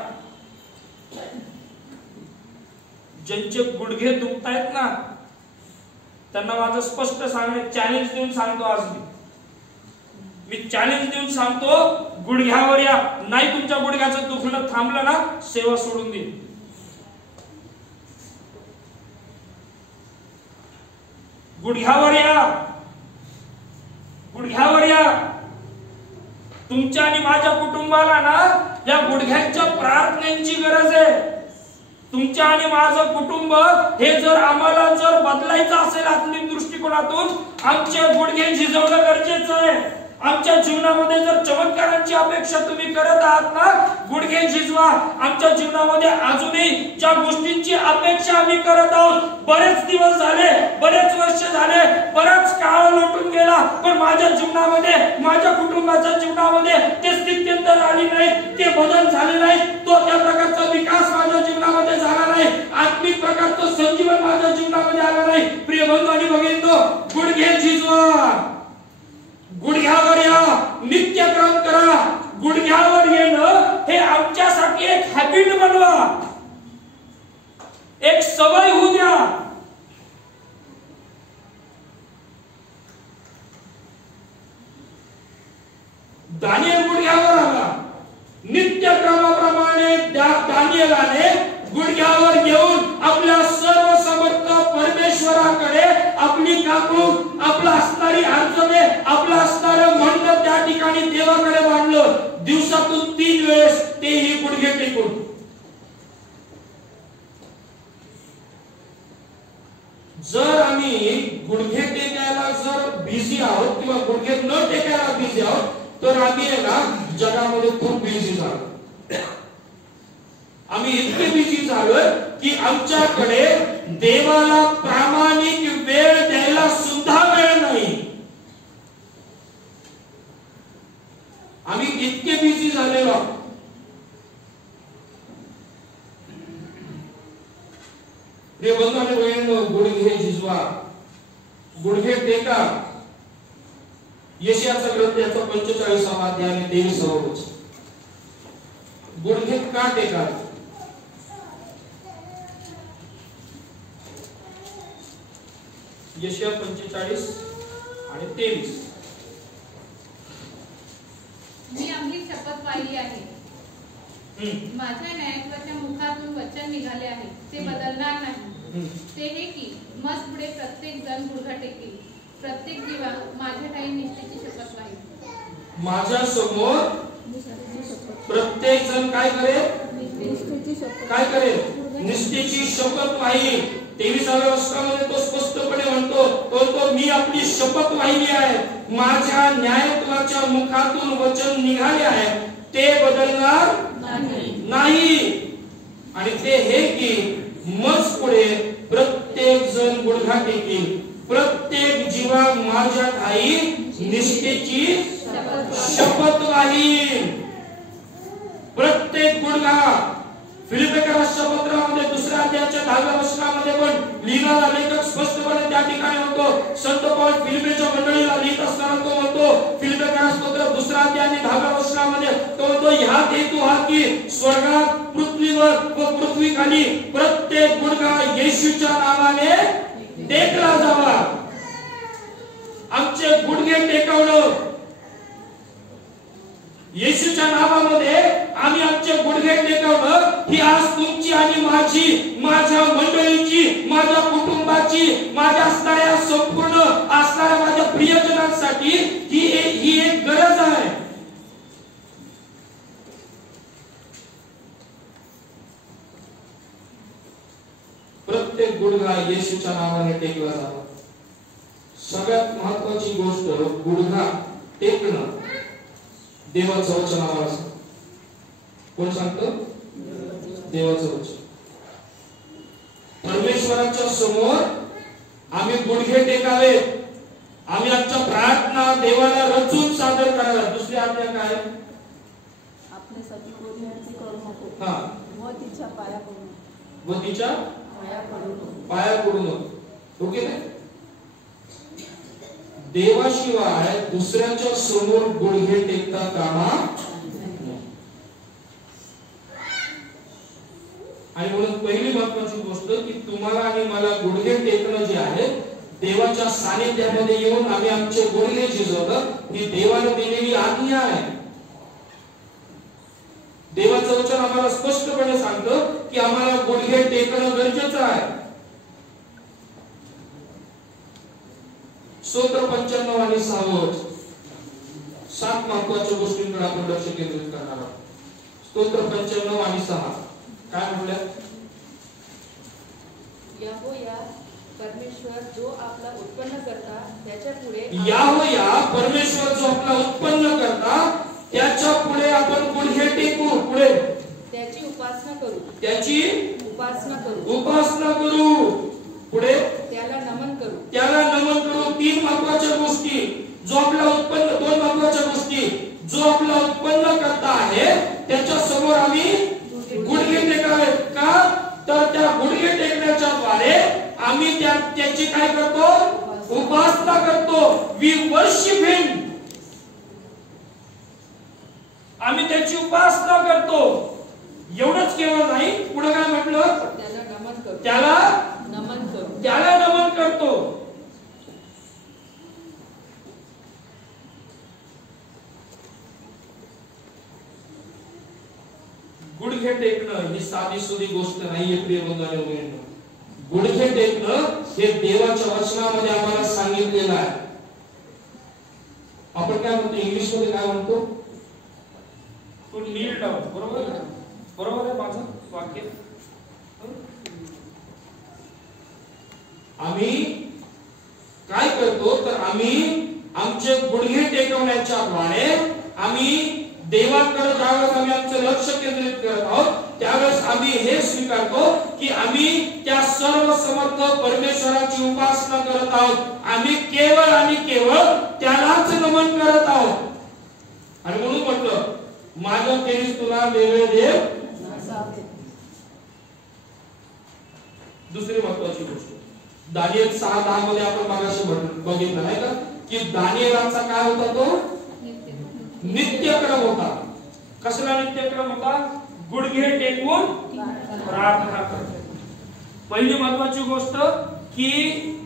ज्यांचे गुडघे दुखतायत ना त्यांना माझं स्पष्ट सांगणे, चॅलेंज देऊन सांगतो आज मी चॅलेंज देऊन सांगतो, गुडघ्यावर या. नाही तुमच्या गुडघ्याचं दुखणं थांबलं ना, सेवा सोडून दे. गुडघ्यावर या, गुडघ्यावर या. तुमच्या आणि माझ्या कुटुंबाला ना या गुडघ्यांच्या प्रार्थनेची गरज आहे. तुमच्या आणि माझं कुटुंब हे जर आम्हाला जर बदलायचं असेल आत्मिक दृष्टिकोनातून, आमचे गुडघे झिजवणं गरजेचं आहे. आमच्या जीवनामध्ये जर चमत्कारांची अपेक्षा तुम्ही करत आहात ना, गुडघे झिजवा. आमच्या जीवनामध्ये अजूनही ज्या गोष्टींची अपेक्षा आम्ही करत आहोत, बरेच दिवस झाले, बरेच वर्ष झाले, बराच काळ लोटून गेला, पण माझ्या जीवनामध्ये, माझ्या कुटुंबाच्या जीवनामध्ये ते स्थित्यंतर आली नाही, ते बदल झाले नाही, तो त्या प्रकारचा विकास माझ्या जीवनामध्ये झाला नाही, आत्मिक प्रकारचं संजीवन माझ्या जीवनामध्ये आलं नाही. प्रिय बंधू आणि भगिनींनो, गुडघे झिजवा, गुडघ्यावर या, नित्यक्रम करा. गुडघ्यावर येणं हे आमच्यासाठी एक हॅबिट बनवा, एक सवय होऊ द्या. दानिएल गुडघ्यावर आला, नित्यक्रमाप्रमाणे दानिएलाने गुडघ्यावर येऊन आपल्या सर्व समर्थ परमेश्वराकडे आपली काकूक, आपला असणारी अर्जने, आपलं असणारं मंडप त्या ठिकाणी देवाकडे बांधलं. दिवसातून 3 वेळेस, तेही गुडघे टेकून. जर आम्ही गुडघे टेकायला जर बिझी आहोत किंवा गुडघे न टेकायला बिझी आहोत, तर आम्ही ना जगामध्ये खूप बिझी झालो. आम्ही इतके बिझी झालोय की आमच्याकडे देवाला प्रामाणिक वेळ द्यायला सुद्धा वेळ नाही. आम्ही इतके बिझी झालेलो. रे बंधू बहिणींनो, गुडघे झिजवा, गुडघे टेका. यशायाचा ग्रंथ याचा 45वा अध्याय आणि 23वा वचन. गुडघे का टेकावे? यशाया 45 आणि 23. मी आपली शपथ पाहिली आहे, माझ्या न्यायत्वाच्या मुखातून वचन निघाले आहे, ते बदलणार नाही. ते हे की मज पुढे प्रत्येक जण गुडघा टेकेल, प्रत्येक जीवा माझ्या काही निष्ठेची शपथ पाहिली. माझ्या समोर प्रत्येक जण काय करेल? काय करेल? निष्ठेची शपथ वाहिली. 23व्या वचनामध्ये तो स्पष्टपणे म्हणतो, मी आपली शपथ वाहिली आहे, माझ्या न्यायत्वाच्या मुखातून वचन निघाले आहे, ते बदलणार नाही. आणि ते हे की मज पुढे प्रत्येक जण गुडघा टेकेल, प्रत्येक जीवा माझ्या ठाई निष्ठेची शपथ वाहील. प्रत्येक गुडघा. फिलिप्पियराच्या पत्रामध्ये 2ऱ्या अध्यायाच्या 10व्या वचनामध्ये पण लिहिणारा लेखक स्पष्टपणे त्या ठिकाणी म्हणतो, संत पौल फिलिप्पीच्या मंडळीला लिहित असताना तो म्हणतो, फिलिप्पियराचं पत्र 2रा अध्याय आणि 10व्या वचनामध्ये तो म्हणतो, ह्यात हेतू हा की स्वर्गात, पृथ्वीवर व पृथ्वीखाली प्रत्येक गुडघा येशूच्या नावाने टेकला जावा. आमचे गुडघे टेकवणं, येशूच्या नावामध्ये आम्ही आमचे गुडघे टेकवणं, ही आज तुमची आणि माझी, माझ्या मंडळीची, माझ्या कुटुंबाची, माझ्या असणाऱ्या संपूर्ण असणाऱ्या माझ्या प्रियजनांसाठी ही एक गरज आहे. प्रत्येक गुडघा येशूच्या नावाने टेकला जावा. सगळ्यात महत्वाची गोष्ट गुडघा टेकणं देवाचं वचन आम्हाला सांगतं. कोण सांगतं? देवाचं वचन. परमेश्वराच्या समोर आम्ही गुडघे टेकावे, आम्ही आमच्या प्रार्थना देवाला रचून सादर कराव्या. दुसरी आज्ञा काय? आपल्यासाठी कोणीही करू नको. हा, व तिच्या पाया पडू. व तिच्या पाया पडू नको. ओके ना? देवाशिवाय दुसऱ्याच्या समोर गुडघे टेकता कामा नये. आणि म्हणून पहिली महत्वाची गोष्ट की तुम्हाला आणि मला गुडघे टेकणं जे आहे देवाच्या सानिध्यामध्ये येऊन आम्ही आमचे गुडघे झिजवलं, ही देवाने दिलेली आज्ञा आहे. देवाचं वचन आम्हाला स्पष्टपणे सांगतं की आम्हाला गुडघे टेकणं गरजेचं आहे. स्तोत्र 95 आणि 6 7 महत्वाच्या गोष्टींकडे आपण लक्ष केंद्रित करणार आहोत. स्तोत्र 95 आणि 6 काय म्हटलं? यहोवा परमेश्वर जो आपला उत्पन्न करता त्याच्या पुढे यहोवा परमेश्वर जो आपला उत्पन्न करता त्याच्या पुढे आपण गुडघे टेकू. पुढे त्याची उपासना करू. त्याची उपासना करू. उपासना करू. पुढे त्याला नमन करू. त्याला नमन करू. 3 महत्वाच्या गोष्टी. जो आपला उत्पन्न 2 महत्वाच्या गोष्टी. जो आपला उत्पन्न करता आहे त्याच्या समोर आम्ही गुडघे टेकावे. का तर त्या गुडघे टेकण्याच्या द्वारे आम्ही त्याची काय करतो? उपासना करतो. वी वर्शिप हिम. आम्ही त्याची उपासना करतो. एवढंच केवळ नाही, पुढे काय म्हटलं? त्याला नमन करू. त्याला नमन करू. त्याला नमन करतो. गुडघे टेकणं ही साधी सुधी गोष्ट नाहीये प्रिय बंधूंनो. गुडघे टेकणं हे देवाच्या वचनामध्ये आम्हाला सांगितलेलं आहे. आपण काय म्हणतो इंग्लिश मध्ये काय म्हणतो? To kneel down. बरोबर आहे? बरोबर आहे माझं वाक्य? आम्ही काय करतो तर आम्ही आमचे गुडघे टेकवण्याच्या द्वारे आम्ही देवाकडे ज्यावेळेस आम्ही आमचं लक्ष केंद्रित करत आहोत त्यावेळेस आम्ही हे स्वीकारतो की आम्ही त्या सर्व समर्थ परमेश्वराची उपासना करत आहोत. आम्ही केवळ आणि केवळ त्यालाच नमन करत आहोत. आणि म्हणून म्हटलं माझं फेरीस तुला वेगळे देव. दुसरी महत्वाची गोष्ट दानिएल 6:10 मध्ये आपण मागाशी बघितलं नाही का की दानिएलाचा काय होता? तो नित्यक्रम होता. कसला नित्यक्रम होता? गुडघे टेकवून प्रार्थना करणे. पहिली महत्वाची गोष्ट की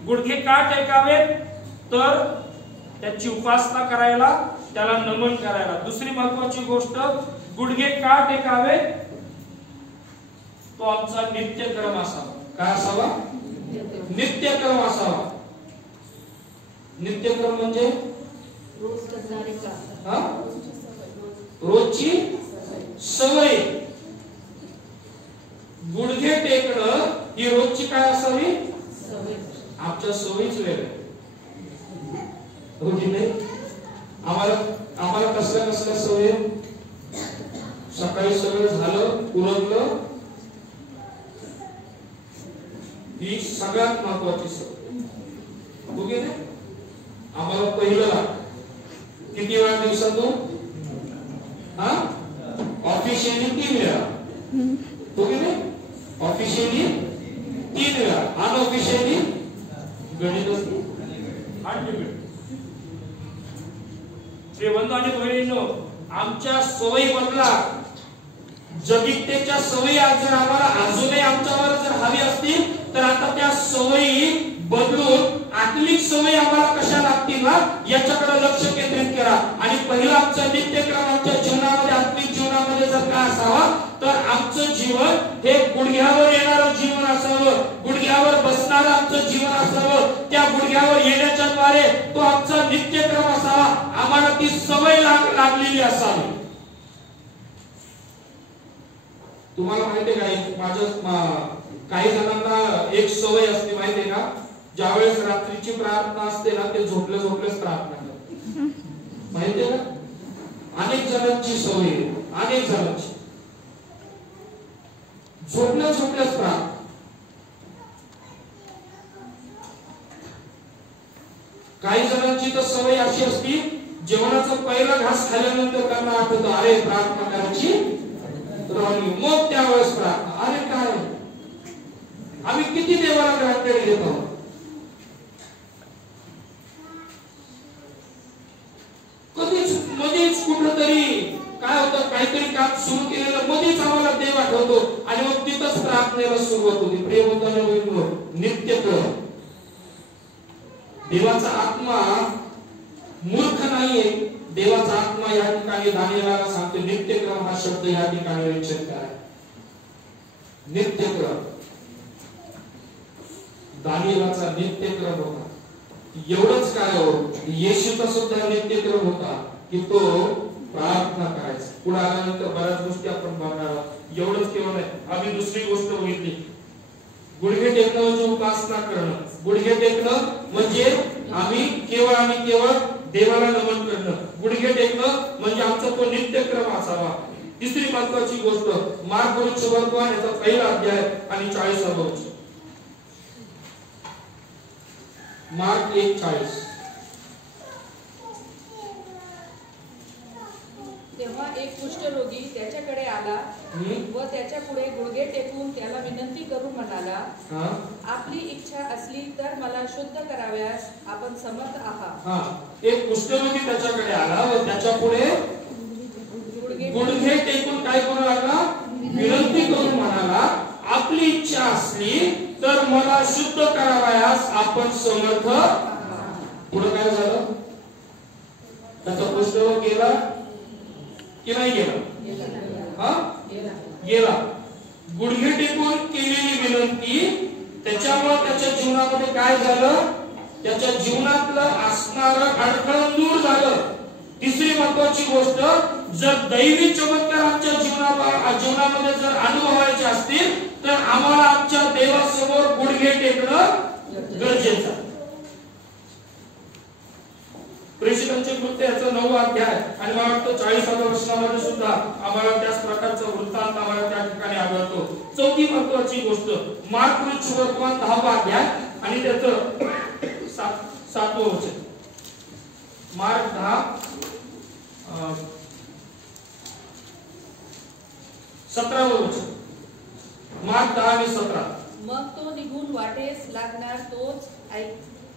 गुडघे का टेकावेत? तर त्याची उपासना करायला, त्याला नमन करायला. दुसरी महत्वाची गोष्ट गुडघे का टेकावे? तो आमचा नित्यक्रम असावा. काय असावा? नित्यक्रम असावा. नित्यक्रम म्हणजे रोज करणारे काम. हा? रोजची सवय. गुडघे टेकणं ही रोजची काय असावी? सवय. आमच्या सवयीच वेगळ्या. हो की नाही? आम्हाला कसल्या सवय? सकाळी सगळं झालं उरकलं ही सगळ्यात महत्वाची सवय. हो की नाही? आम्हाला पहिलं किती वेळा दिवसातून? हा? ऑफिशियली 3 वेळा. हो की नाही? ऑफिशियली 3 वेळा. अनऑफिशियली गणितच अनलिमिटेड. बंधू आणि बहिणींनो, आमच्या सवयी बदला. जगिकतेच्या सवयी जर आम्हाला अजूनही आमच्यावर जर हवी असतील तर आता त्या सवयी बदलून आत्मिक सवयी आम्हाला कशा लागतील ना याच्याकडे लक्ष केंद्रित करा. आणि पहिला आमचा नित्यक्रम आमच्या जीवनामध्ये आत्मिक जीवनामध्ये जर काय असावा तर आमचं जीवन हे गुडघ्यावर येणारं जीवन असावं. गुडघ्यावर बसणारं आमचं जीवन असावं. त्या गुडघ्यावर येण्याच्या द्वारे तो आमचा नित्यक्रम असावा. आम्हाला ती सवय लागलेली असावी. तुम्हाला माहितीये का माझं काही जणांना एक सवय असते माहितीये का? ज्यावेळेस रात्रीची प्रार्थना असते ना ते झोपलेच प्रार्थना करतात. माहितीये का? अनेक जणांची सवय. अनेक जणांची झोपलेच प्रार्थना. काही जणांची तर सवय अशी असती जेवणाचा पहिला घास खाल्ल्यानंतर त्यांना आठवतं अरे प्रार्थना करायची राहिली. मग त्यावेळेस प्रार्थना. अरे काय आम्ही किती देवाला ग्रांटेड घेतो. मध्येच कुठेतरी काय होतं, काहीतरी काम सुरू केलेलं मध्येच आम्हाला देव आठवतो आणि मग तिथंच प्रार्थनेला सुरुवात होती. प्रेमवंतांनो, नित्यक्रम. देवाचा आत्मा मूर्ख नाहीये. देवाचा आत्मा या ठिकाणी दानिएलाला सांगतो, नित्यक्रम हा शब्द या ठिकाणी उच्चारित करा. नित्यक्रम. दानिएलाचा नित्यक्रम होता. एवढंच काय हो, येशूचा सुद्धा नित्यक्रम होता की तो प्रार्थना करायचा. पुढे आल्यानंतर बऱ्याच गोष्टी आपण बघणार आहोत. एवढंच केवळ नाही, आम्ही दुसरी गोष्ट बघितली, गुडघे टेकणं म्हणजे उपासना करणं. गुडघे टेकणं म्हणजे आम्ही केवळ आणि केवळ देवाला नमन करणं. गुडघे टेकणं म्हणजे आमचा तो नित्यक्रम असावा. तिसरी महत्वाची गोष्ट, मार्क सुवर्तमान याचा पहिला अध्याय आणि 40वा वचन. मार्क 1:40. तेव्हा एक कुष्ठरोगी त्याच्याकडे आला व त्याच्या पुढे गुडघे टेकून त्याला विनंती करून म्हणाला, आपली इच्छा असली तर मला शुद्ध कराव्यास आपण समर्थ आहात. एक कुष्ठरोगी त्याच्याकडे आला व त्याच्या पुढे गुडघे टेकून काय करू लागला, विनंती करून म्हणाला, आपली इच्छा असली तर मला शुद्ध करावयास आपण समर्थ. पुढे काय झालं, त्याचा कुष्ठरोग गेला की नाही गेला? गेला. गुडघे टेकून केलेली विनंती, त्याच्यामुळे त्याच्या जीवनामध्ये काय झालं, त्याच्या जीवनातलं असणारं अडथळं दूर झालं. तिसरी महत्वाची गोष्ट, जर दैवी चमत्कार आमच्या जीवनामध्ये जर अनुभवायचे असतील तर आम्हाला आमच्या देवासमोर गुडघे टेकणं गरजेचं आहे. प्रेषितांचे कृत्य याचा 9वा अध्याय आणि मला वाटतं 40व्या वचनामध्ये सुद्धा आम्हाला त्याच प्रकारचा वृत्तांत आम्हाला त्या ठिकाणी आढळतो. चौथी महत्वाची गोष्ट, मार्क सुवर्तमान 10वा अध्याय आणि त्याचं 7वं वचन. मार्क 10 17वं वचन. मार्क 10 आणि 17. मग तो निघून वाटेस लागणार, तोच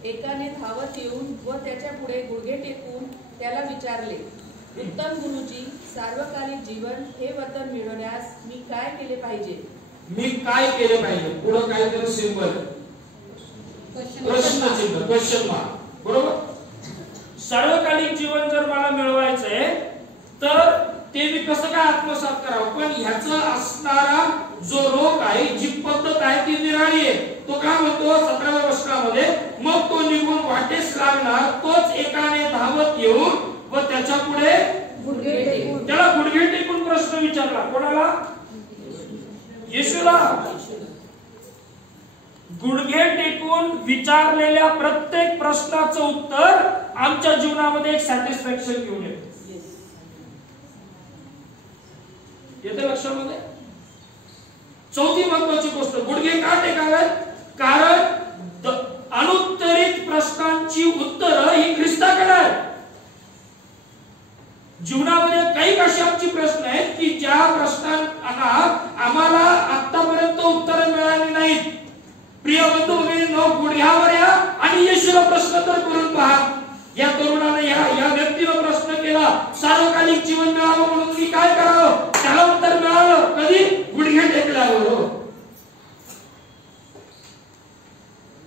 एकाने धावत येऊन व त्याच्या पुढे गुडघे टेकून त्याला विचारले, उत्तम गुरुजी, सार्वकालिक जीवन हे वतन मिळवण्यास मी काय केले पाहिजे? मी काय केले पाहिजे? पुढे काहीतरी सिंबल, प्रश्नचिन्ह, क्वेश्चन मार्क. बरोबर. सार्वकालिक जीवन जर मला मिळवायचंय तर ते मी कसं काय आत्मसात करावं? पण ह्याचं असणारा जो रोग आहे, जी पद्धत आहे ती निराळी आहे. तो काय म्हणतो 17व्या वचनामध्ये, मग तो निघून वाटेस लागणार, तोच एकाने धावत येऊन व त्याच्या पुढे त्याला गुडघे टेकून प्रश्न विचारला. कोणाला? येशूला. गुडघे टेकून विचारलेल्या प्रत्येक प्रश्नाचं उत्तर आमच्या जीवनामध्ये एक सॅटिस्फॅक्शन घेऊन येतं. येते लक्षामध्ये? चौथी महत्वाची गोष्ट, गुडघे का टेकावेत? कारण अनुत्तरित प्रश्नांची उत्तरं ही ख्रिस्ताकडे आहेत. जीवनामध्ये काही अशी आमची प्रश्न आहेत की ज्या प्रश्नांना आम्हाला आतापर्यंत उत्तर मिळाली नाहीत. प्रिय बंधू भगिनींनो, गुडघ्यावर या आणि येशूला प्रश्न तर करून पहा. या तरुणाने या व्यक्तीला प्रश्न केला, सार्वकालिक जीवन मिळावं म्हणून मी काय करावं? त्याला उत्तर मिळालं. कधी? गुडघे टेकल्यावर.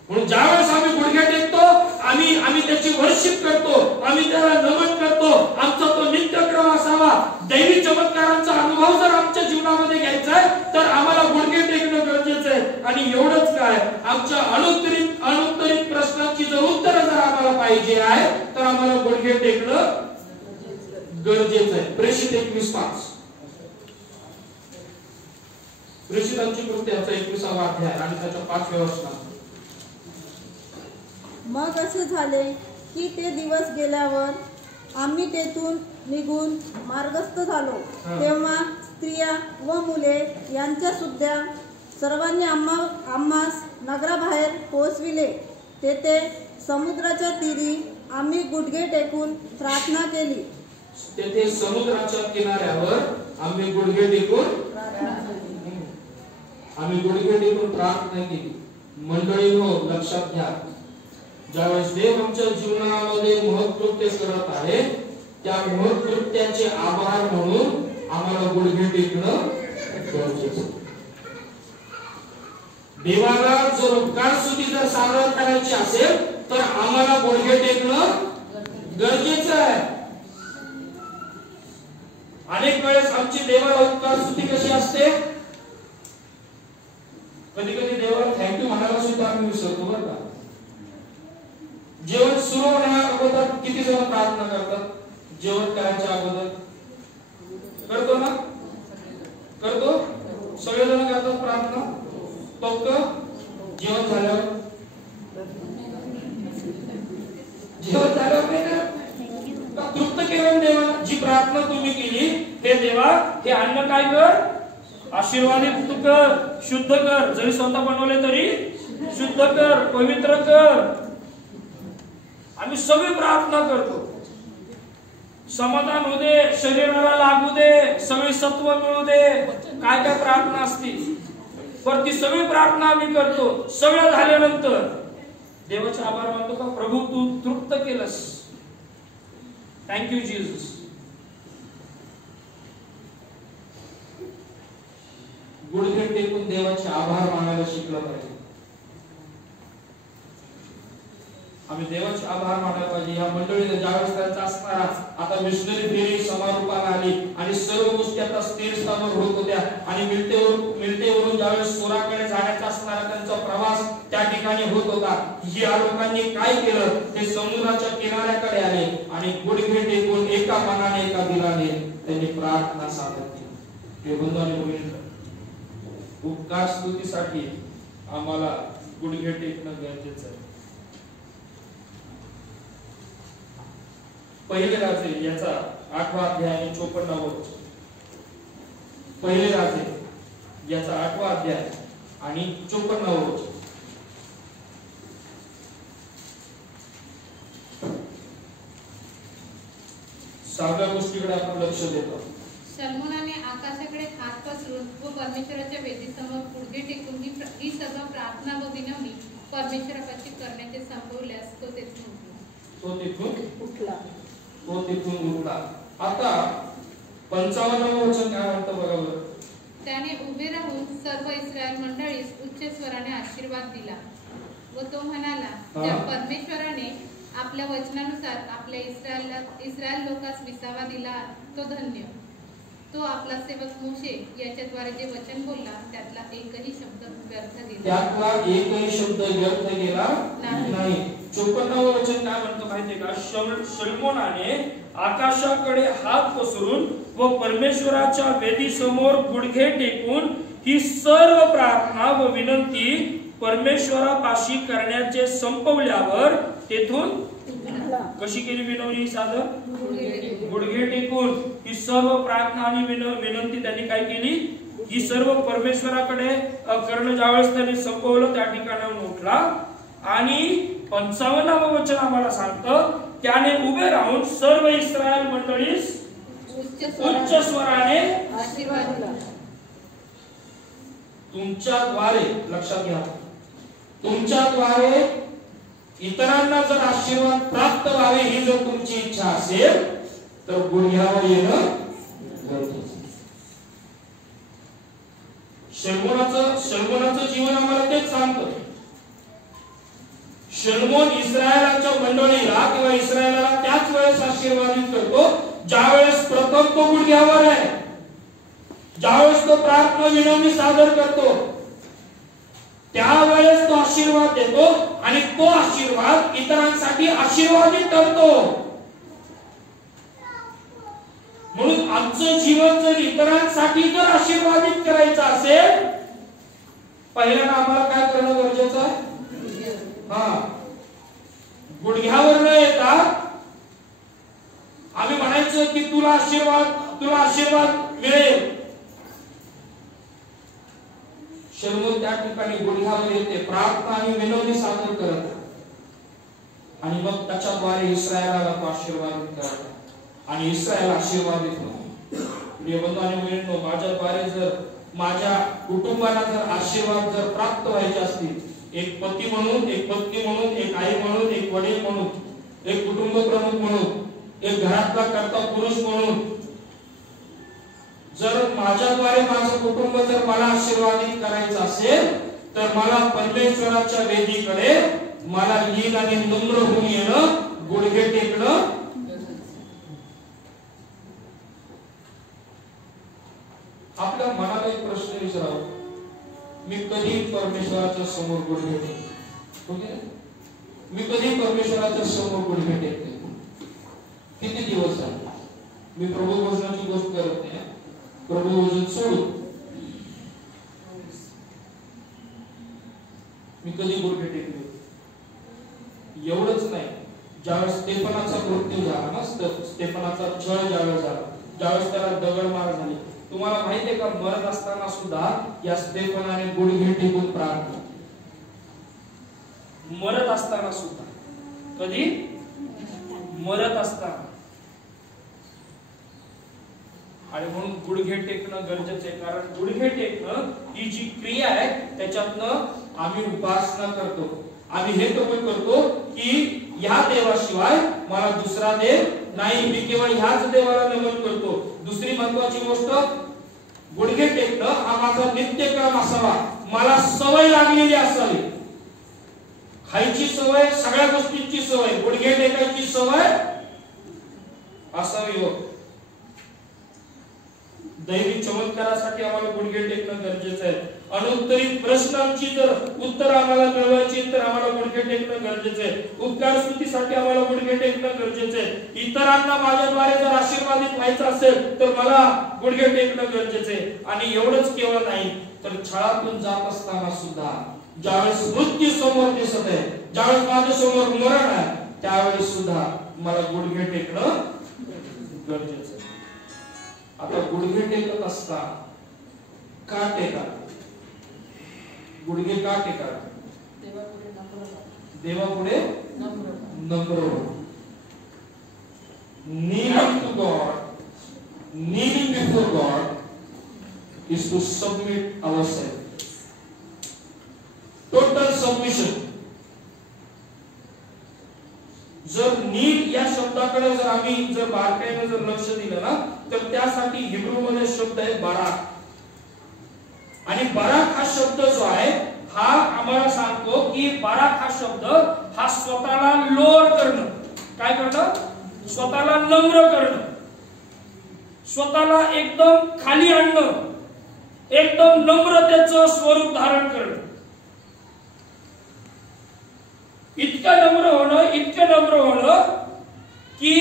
म्हणून ज्यावेळेस आम्ही गुडघे टेकतो, आम्ही त्याची वर्शिप करतो, आम्ही त्याला नमन करतो, आमचा तो नित्यक्रम असावा. दैवी चमत्कारांचा अनुभव जर आमच्या जीवनामध्ये घ्यायचा आहे तर आम्हाला गुडघे टेकणं गरजेचं आहे. आणि एवढंच काय, आमच्या अनुत्तरित प्रश्नांची जर उत्तर जर आम्हाला पाहिजे आहे तर आम्हाला गुडघे टेकणं गरजेचं आहे. प्रेषित 21:5. प्रेषितांची कृत्य याचा 21वा अध्याय आणि त्याच्या 5व्या वचनात. मग असे झाले की ते दिवस गेल्यावर आम्ही तेथून निघून मार्गस्थ झालो. तेव्हा स्त्रिया व मुले यांच्या सुद्धा सर्वांनी आम्हास नगराबाहेर पोहोचविले. तेथे समुद्राच्या तीरी आम्ही गुडघे टेकून प्रार्थना केली. तेथे समुद्राच्या किनाऱ्यावर आम्ही गुडघे टेकून प्रार्थना केली. मंडळींनो, लक्षात घ्या, ज्यावेळेस देव आमच्या जीवनामध्ये महत्कृत्य करत आहे त्या मूळ कृत्याचे आभार म्हणून आम्हाला गुडघे टेकणं गरजेचं. देवाला जर उपकार स्तुती जर सादर करायची असेल तर आम्हाला गुडघे टेकणं गरजेचं आहे. अनेक वेळेस आमची देवाला उपकार स्तुती कशी असते, कधी कधी देवाला थँक्यू म्हणायला सुद्धा आम्ही विसरतो बरं का. जेवण सुरू होण्या अगोदर किती जण प्रार्थना करतात? जेवण करायच्या अगोदर करतो ना, करतो, सगळेजण करतात प्रार्थना. फक्त जेवण झाल्यावर नाही का तृप्त केलं देवा. जी प्रार्थना तुम्ही केली हे देवा, हे अन्न काय कर, आशीर्वादित कर, शुद्ध कर, जरी स्वतः बनवले तरी शुद्ध कर, पवित्र कर. आम्ही सगळी प्रार्थना करतो, समाधान होऊ दे, शरीराला लागू दे, सगळी सत्व मिळू दे, काय काय प्रार्थना असते. पर ती सगळी प्रार्थना आम्ही करतो. सगळं झाल्यानंतर देवाचे आभार मानतो का, प्रभू तू तृप्त केलंस, थँक्यू जीसस. गुडघे टेकून देवाचे आभार मानायला शिकलं पाहिजे. आम्ही देवाचे आभार मानायला पाहिजे. या मंडळीने ज्यावेळेस त्यांचा असणारा आता मिशनरी फेरी समारोपाला आली आणि सर्व गोष्टी आता स्थिर स्थानावर होत होत्या आणि मिळतेवरून ज्यावेळेस सोराकडे जाण्याचा असणारा त्यांचा प्रवास त्या ठिकाणी होत होता, या लोकांनी काय केलं, ते समुद्राच्या किनाऱ्याकडे आले आणि गुडघे टेकून एका मनाने एका दिलाने त्यांनी प्रार्थना सादर केली. उपकार स्तुतीसाठी आम्हाला गुडघे टेकणं गरजेचं आहे. पहिले राजे याचा 8वा अध्याय आणि 54वा वचन. पहिले राजे याचा 8वा अध्याय आणि 54वा वचन. सहाव्या गोष्टीकडे आपण लक्ष देतो. सलमोनाने आकाशाकडे हात पसरून व परमेश्वराच्या वेदीसमोर गुडघे टेकून ही सर्व प्रार्थना व विनवणी परमेश्वरापाशी करण्याचे संभवल्यास तो तिथून उठला. आता 55वं वचन काय म्हणतं बघा बरं. त्याने उभे राहून सर्व इस्रायल मंडळीस उच्च स्वराने आशीर्वाद दिला व तो म्हणाला, त्या परमेश्वराने आपल्या वचनानुसार आपल्या इस्रायल लोकांस विसावा दिला तो धन्य. तो आपला सेवक मोशे याच्याद्वारे जे वचन बोलला त्यातला एकही शब्द व्यर्थ गेला नाही. 54व वचन काय म्हणतो माहितीये का, सलमोनाने आकाशाकडे हात पसरून व परमेश्वराच्या वेदी समोर गुडघे टेकून ही सर्व प्रार्थना व विनंती परमेश्वरापाशी करण्याचे संपवल्यावर तेथून कशी केली विनवणी सादर, गुडघे टेकून ही सर्व प्रार्थना आणि विनंती त्यांनी काय केली, ही सर्व परमेश्वराकडे करणं ज्यावेळेस त्यांनी संपवलं त्या ठिकाणाहून उठला. आणि 55वं वचन आम्हाला सांगतं, त्याने उभे राहून सर्व इस्रायल मंडळीस उच्च स्वराने आशीर्वाद दिला. तुमच्याद्वारे, लक्षात घ्या, तुमच्याद्वारे इतरांना जर आशीर्वाद प्राप्त व्हावे ही जर तुमची इच्छा असेल तर गुडघ्यावर येणं गरजेचं. सलमोनाचं जीवन आम्हाला तेच सांगतं. सलमोन इस्रायलाच्या मंडळीला किंवा इस्रायलाला त्याच वेळेस आशीर्वादित करतो ज्या वेळेस प्रथम तो गुडघ्यावर आहे, ज्यावेळेस तो प्रार्थना विनवणी सादर करतो त्यावेळेस तो आशीर्वाद देतो आणि तो आशीर्वाद इतरांसाठी आशीर्वादित ठरतो. म्हणून आमचं जीवन जर इतरांसाठी जर आशीर्वादित करायचं असेल, पहिल्यांदा आम्हाला काय करणं गरजेचं आहे, गुडघ्यावर न येता आम्ही म्हणायचं की तुला आशीर्वाद मिळेल. सलमोन त्या ठिकाणी गुडघ्यावर येते, प्रार्थना आणि विनवणी सादर करत आणि मग त्याच्याद्वारे इस्रायलाला तो आशीर्वादित करत आणि इस्रायल आशीर्वादित होतो. प्रिय बंधू आणि बहिणींनो, माझ्याद्वारे जर माझ्या कुटुंबाला जर आशीर्वाद जर प्राप्त व्हायचे असतील, एक पती म्हणून, एक पत्नी म्हणून, एक आई म्हणून, एक वडील म्हणून, एक कुटुंब प्रमुख म्हणून, एक घरातला करता पुरुष म्हणून जर माझ्याद्वारे माझं कुटुंब जर मला आशीर्वादित करायचं असेल तर मला परमेश्वराच्या वेदीकडे मला लीन आणि नम्र होऊन येणं, गुडघे टेकणं. आपल्या मनाला एक प्रश्न विचारावा, मी कधी परमेश्वराच्या समोर गुडघे टेकले? मी कधी परमेश्वराच्या समोर गुडघे टेकले? किती दिवस झाले? मी प्रभू भोजनाची गोष्ट करत नाही, प्रभू भोजन सोडून मी कधी गुडघे टेकले? एवढंच नाही, ज्यावेळेस स्टेफनाचा मृत्यू झाला ना, स्टेफनाचा छळ ज्यावेळेस झाला, ज्यावेळेस त्याला दगडमार झाली, तुम्हाला माहिती आहे का, मरत असताना सुद्धा या स्टेफनाने गुडघे टेकून प्रार्थना. मरत असताना सुद्धा. कधी? मरत असताना. आणि म्हणून गुडघे टेकणं गरजेचं आहे, कारण गुडघे टेकणं ही जी क्रिया आहे त्याच्यातनं आम्ही उपासना करतो. आम्ही हे कबूल करतो की या देवाशिवाय मला दुसरा देव नाही, मी केवळ ह्याच देवाला नमन करतो. दुसरी महत्वाची गोष्ट, गुडघे टेकणं हा माझा नित्यक्रम असावा, मला सवय लागलेली असावी. खायची सवय, सगळ्या गोष्टींची सवय, गुडघे टेकायची सवय असावी. दैवी चमत्कारासाठी आम्हाला गुडघे टेकणं गरजेचं आहे. अनुत्तरित प्रश्नांची जर उत्तर आम्हाला मिळवायची तर आम्हाला गुडघे टेकणं गरजेचं आहे. उपकार स्तुतीसाठी आम्हाला गुडघे टेकणं गरजेचं आहे. इतरांना माझ्याद्वारे जर आशीर्वादित व्हायचं असेल तर मला गुडघे टेकणं गरजेचं आहे. आणि एवढंच केवळ नाही तर छळातून जात असताना सुद्धा ज्यावेळेस मृत्यू समोर दिसत आहे, ज्यावेळेस माझ्या समोर मरण आहे, त्यावेळेस सुद्धा मला गुडघे टेकणं गरजेचं आहे. आता गुडघे टेकत असता का टेका? गुडघे का टेका? देवापुढे नम्र हो. Kneeling to God, kneeling before God is to submit ourselves. Total submission. जर नील या शब्दाकडे जर आम्ही जर बारकाईने जर लक्ष दिलं ना तर त्यासाठी हिब्रू मध्ये शब्द आहे बराक. आणि बराक हा शब्द जो आहे हा आम्हाला सांगतो की बराक हा शब्द हा स्वतःला लोअर करणं. काय करणं? स्वतःला नम्र करणं, स्वतःला एकदम खाली आणणं, एकदम नम्रतेचं स्वरूप धारण करणं. इतकं नम्र होणं की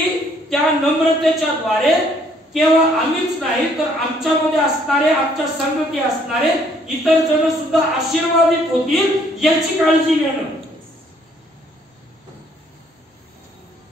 त्या नम्रतेच्या द्वारे केवळ आम्हीच नाही तर आमच्यामध्ये असणारे, आमच्या संगती असणारे इतर जण सुद्धा आशीर्वादित होतील याची काळजी घेणं.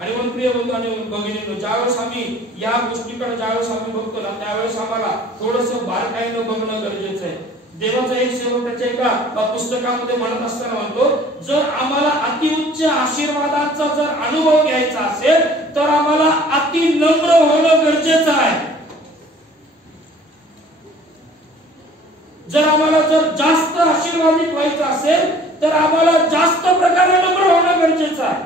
आणि मग प्रिय बंधू आणि भगिनींनो, ज्यावेळेस आम्ही या गोष्टीकडे ज्यावेळेस आम्ही बघतो ना त्यावेळेस आम्हाला थोडंसं बारकाईनं बघणं गरजेचं आहे. देवाचा एक सेवक त्याच्या एका पुस्तकामध्ये म्हणत असताना म्हणतो, जर आम्हाला अतिउच्च आशीर्वादाचा जर अनुभव घ्यायचा असेल तर आम्हाला अति नम्र होणं गरजेचं आहे. जर आम्हाला जर जास्त आशीर्वादित व्हायचं असेल तर आम्हाला जास्त प्रकारे नम्र होणं गरजेचं आहे.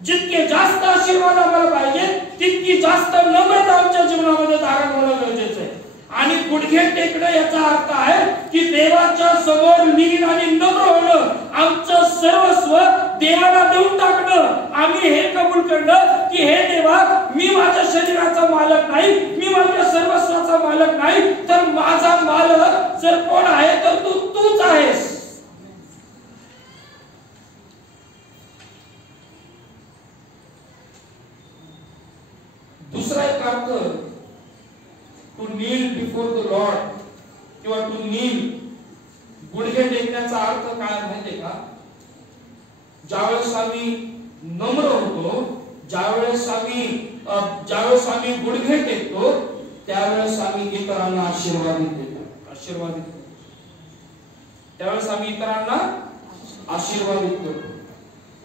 जितके जास्त आशीर्वाद आम्हाला पाहिजे तितकी जास्त नम्रता आमच्या जीवनामध्ये धारण होणं गरजेचं आहे. आणि गुडघे टेकणं याचा अर्थ आहे की देवाच्या समोर लीन आणि नम्र होणं, आमचं सर्वस्व देवाला देऊन टाकणं. आम्ही हे कबूल करणं की हे देवा, मी माझ्या शरीराचा मालक नाही, मी माझ्या सर्वस्वाचा मालक नाही, तर माझा मालक जर कोण आहे तर तूच आहेस. दुसरा एक अर्थ to kneel before the Lord किंवा टू नील, गुडघे टेकण्याचा अर्थ काय माहितीये का? ज्यावेळेस आम्ही नम्र होतो, ज्यावेळेस आम्ही गुडघे टेकतो त्यावेळेस आम्ही इतरांना आशीर्वादित देतो. त्यावेळेस आम्ही इतरांना आशीर्वादित करतो.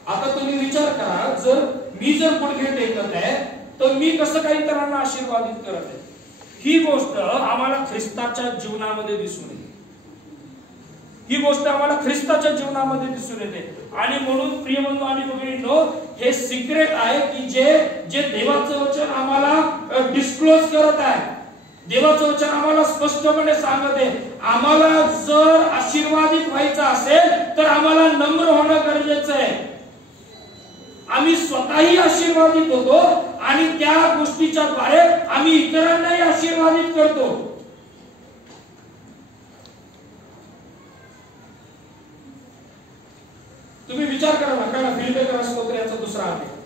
आता तुम्ही विचार करा, जर मी जर गुडघे टेकत आहे तर मी कसं काही इतरांना आशीर्वादित करत आहे? ही गोष्ट आम्हाला ख्रिस्ताच्या जीवनामध्ये दिसून येते. ही गोष्ट आम्हाला ख्रिस्ताच्या जीवनामध्ये दिसून येते. आणि म्हणून प्रिय बंधू आणि भगिनींनो, हे सिक्रेट आहे की जे देवाचं वचन आम्हाला डिस्क्लोज करत आहे. देवाचं वचन आम्हाला स्पष्टपणे सांगत आहे, आम्हाला जर आशीर्वादित व्हायचं असेल तर आम्हाला नम्र होणं गरजेचं आहे. आम्ही स्वतःही आशीर्वादित होतो आणि त्या गोष्टीच्या द्वारे आम्ही इतरांनाही आशीर्वादित करतो. तुम्ही विचार करा ना, कारण फिलिप्पियर स्तोत्र याचा दुसरा आहे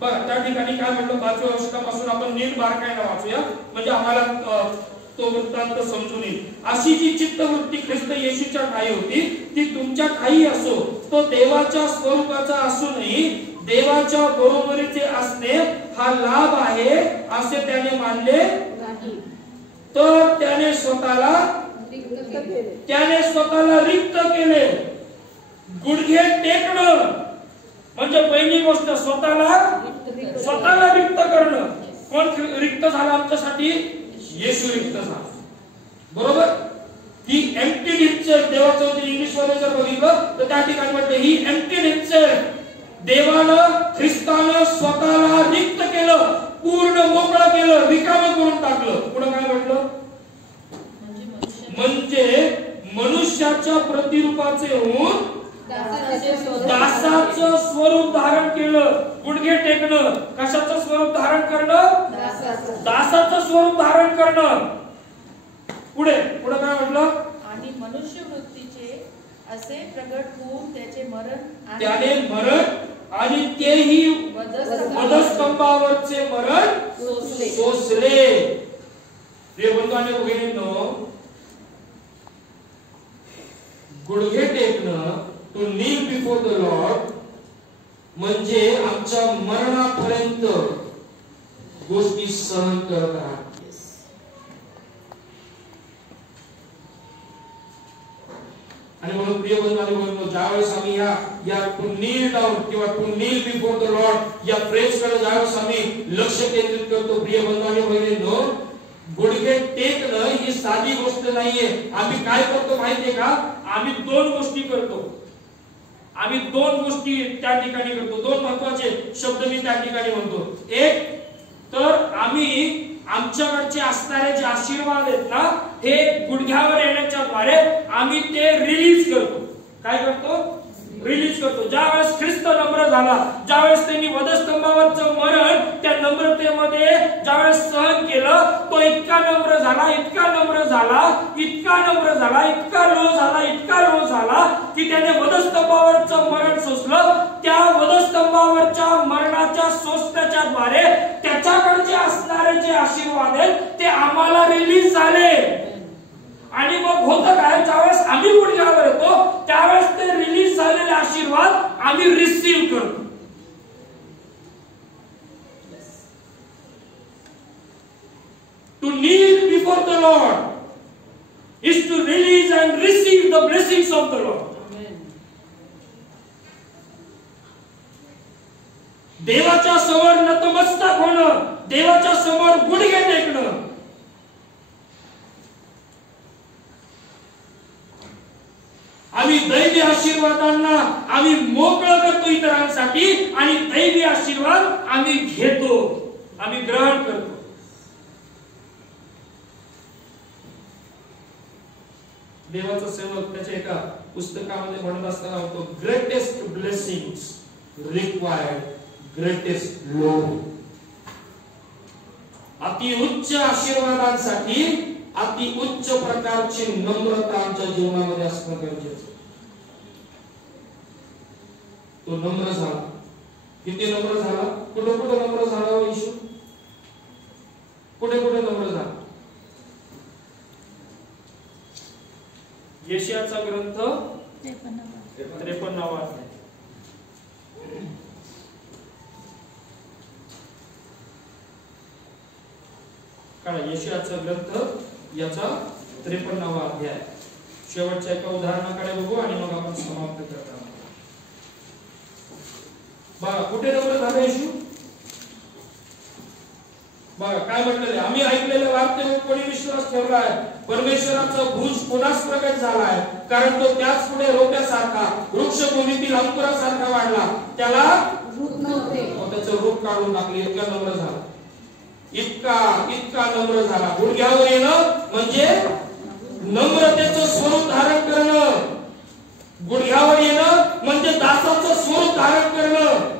बघा. त्या ठिकाणी काय म्हणलं, 5व्या वचनापासून आपण नीट बारकाईने वाचूया म्हणजे आम्हाला तो वृत्तांत समजून येईल. अशी जी चित्तवृत्ती ख्रिस्त येशूच्या ठायी होती ती तुमच्या ठायी असो. तो देवाच्या स्वरूपाचा असूनही देवाच्या बरोबरीचे असणे हा लाभ आहे असे त्याने मानले नाही, तर त्याने स्वतःला रिक्त केले. गुडघे टेकणं म्हणजे पहिली गोष्ट स्वतःला रिक्त करणं. कोण रिक्त झाला आमच्यासाठी? येशू रिक्त झाला. बरोबर. ही एम्प्टीड हिमसेल्फ. देवाचं वचन इंग्लिश मध्ये जर बघितलं तर त्या ठिकाणी म्हटलं ही एम्प्टीड हिमसेल्फ. देवानं ख्रिस्तानं स्वतःला रिक्त केलं, पूर्ण मोकळं केलं, रिकामं करून टाकलं. पुढे काय म्हटलं? म्हणजे मनुष्याच्या प्रतिरूपाचे होऊन दासाचं स्वरूप धारण केलं. गुडघे टेकणं. कशाचं स्वरूप धारण करणं? दासाचं स्वरूप धारण करणं. पुढे काय म्हटलं? आणि मनुष्य वृत्तीचे असे प्रगट होऊन त्याने मरण आणि तेही वधस्तंभावरचे मरण सोसले. प्रिय बंधू आणि भगिनींनो, गुडघे टेकणं, to kneel before the lord, म्हणजे आमच्या मरणापर्यंत गोष्टी सहन करत राहत. आणि म्हणून प्रिय बंधू आणि भगिनींनो, ज्यावेळेस आम्ही या टू नील डाऊन किंवा to kneel before the Lord या फ्रेजकडे ज्यावेळेस आम्ही लक्ष केंद्रित करतो, प्रिय बंधू आणि भगिनींनो, गुडघे टेकणं ही साधी गोष्ट नाहीये. आम्ही काय करतो माहितीये का? आम्ही दोन गोष्टी करतो. त्या ठिकाणी करतो. दोन महत्वाचे शब्द मी त्या ठिकाणी म्हणतो. एक तर आम्ही आमच्याकडचे असणारे जे आशीर्वाद आहेत ना, हे गुडघ्यावर येण्याच्या द्वारे आम्ही ते रिलीज करतो. काय करतो? रिलीज करतो. ज्यावेळेस ख्रिस्त नम्र झाला, ज्यावेळेस त्यांनी वधस्तंभावरचं मरण त्या नम्रतेमध्ये ज्यावेळेस सहन केलं, तो इतका नम्र झाला की त्याने वधस्तंभावरचं मरण सोसलं. त्या वधस्तंभावरच्या मरणाच्या सोसण्याच्या द्वारे त्याच्याकडचे असणारे जे आशीर्वाद आहेत ते आम्हाला रिलीज झाले. आणि मग होतं काय? ज्यावेळेस आम्ही गुडघ्यावर येतो त्यावेळेस ते रिलीज झालेले आशीर्वाद आम्ही रिसीव्ह करतो. To kneel before the Lord is to release and receive the blessings of the Lord. देवाच्या समोर नतमस्तक होणं, देवाच्या समोर गुडघे टेकणं. आम्ही दैवी आशीर्वादांना आम्ही मोकळं करतो इतरांसाठी आणि दैवी आशीर्वाद आम्ही घेतो, आम्ही ग्रहण करतो. देवाचा सेवक त्याच्या एका पुस्तकामध्ये म्हणत असताना होतो, greatest blessings required greatest load. अति उच्च आशीर्वादांसाठी अति उच्च प्रकारची नम्रता आमच्या जीवनामध्ये असणं गरजेचं. तो नम्र झाला. किती नम्र झाला? कुठे नम्र झाला येशू? कुठे नम्र झाला? यशायाचा ग्रंथ 53 अध्याय. कारण यशायाचा ग्रंथ याचा 53 अध्याय. शेवटच्या एका उदाहरणाकडे बघू आणि मग आपण समाप्त करता. बघा कुठे नम्र झाला येशू? बघा काय म्हटलेले, आम्ही ऐकलेल्या वार्तेवर कोणी विश्वास ठेवला आहे? परमेश्वराचा भुज पुन्हाच प्रगट झालाय, कारण तो त्याच पुढे रोप्यासारखा वृक्षभूमीतील अंकुरासारखा वाढला. त्याला रूप नव्हते. त्याचं रूप काढून टाकले. इतका नम्र झाला, इतका नम्र झाला. गुडघ्यावर येणं म्हणजे नम्रतेचं स्वरूप धारण करणं. गुडघ्यावर येणं म्हणजे दासाचं स्वरूप धारण करणं.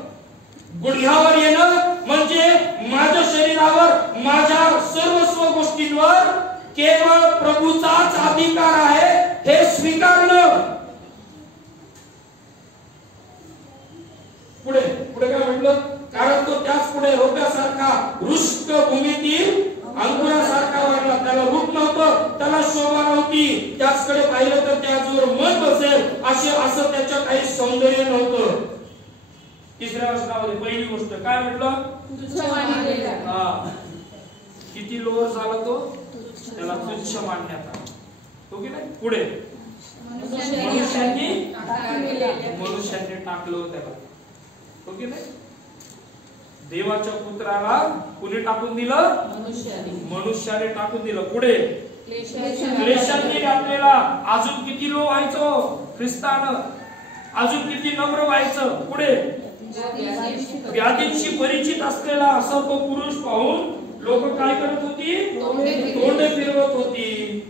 गुडघ्यावर येणं म्हणजे माझ्या शरीरावर, माझ्या सर्वस्व गोष्टींवर केवळ प्रभूचाच अधिकार आहे हे स्वीकारणं. पुढे काय म्हटलं? कारण तो त्याच पुढे रोप्यासारखा रुष्ट भूमीतील अंकुरासारखा वाढला. त्याला रूप नव्हतं, त्याला शोभा नव्हती. त्याचकडे पाहिलं तर त्याचवर मन बसेल असं त्याच्या काही सौंदर्य नव्हतं. तिसऱ्या वचनामध्ये पहिली गोष्ट काय म्हटलं? किती लोअर झाला तो? त्याला तुच्छ मानण्यात आला. हो की नाही? पुढे मनुष्याने टाकलं त्याला. हो की नाही? देवाच्या पुत्राला कुणी टाकून दिलं? मनुष्याने टाकून दिलं. पुढे क्लेशांनी व्यापलेला. अजून किती लो व्हायचो ख्रिस्तानं, अजून किती नम्र व्हायचं. पुढे व्याधींशी परिचित असलेला असा तो पुरुष पाहून लोक काय करत होती? तोंडे फिरवत होती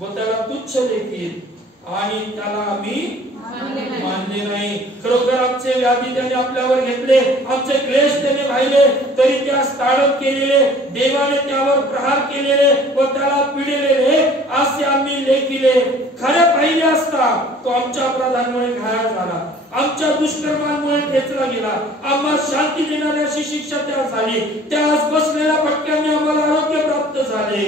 व त्याला तुच्छ देखील आणि त्याला आम्ही मानले नाही. खरोखर आमचे व्याधी त्याने आपल्यावर घेतले, आमचे क्लेश त्याने पाहिले, तरी त्यास ताडप केलेले, देवाने त्यावर प्रहार केलेले व त्याला पिडलेले असे आम्ही लेखिले. खरे पाहिले असता तो आमच्या अपराधांमुळे घायल झाला, आमच्या दुष्कर्मांमुळे ठेचला गेला. आम्हाला शांती देणारी अशी शिक्षा त्यास झाली. त्यास बसलेल्या फटक्यांनी आम्हाला आरोग्य प्राप्त झाले.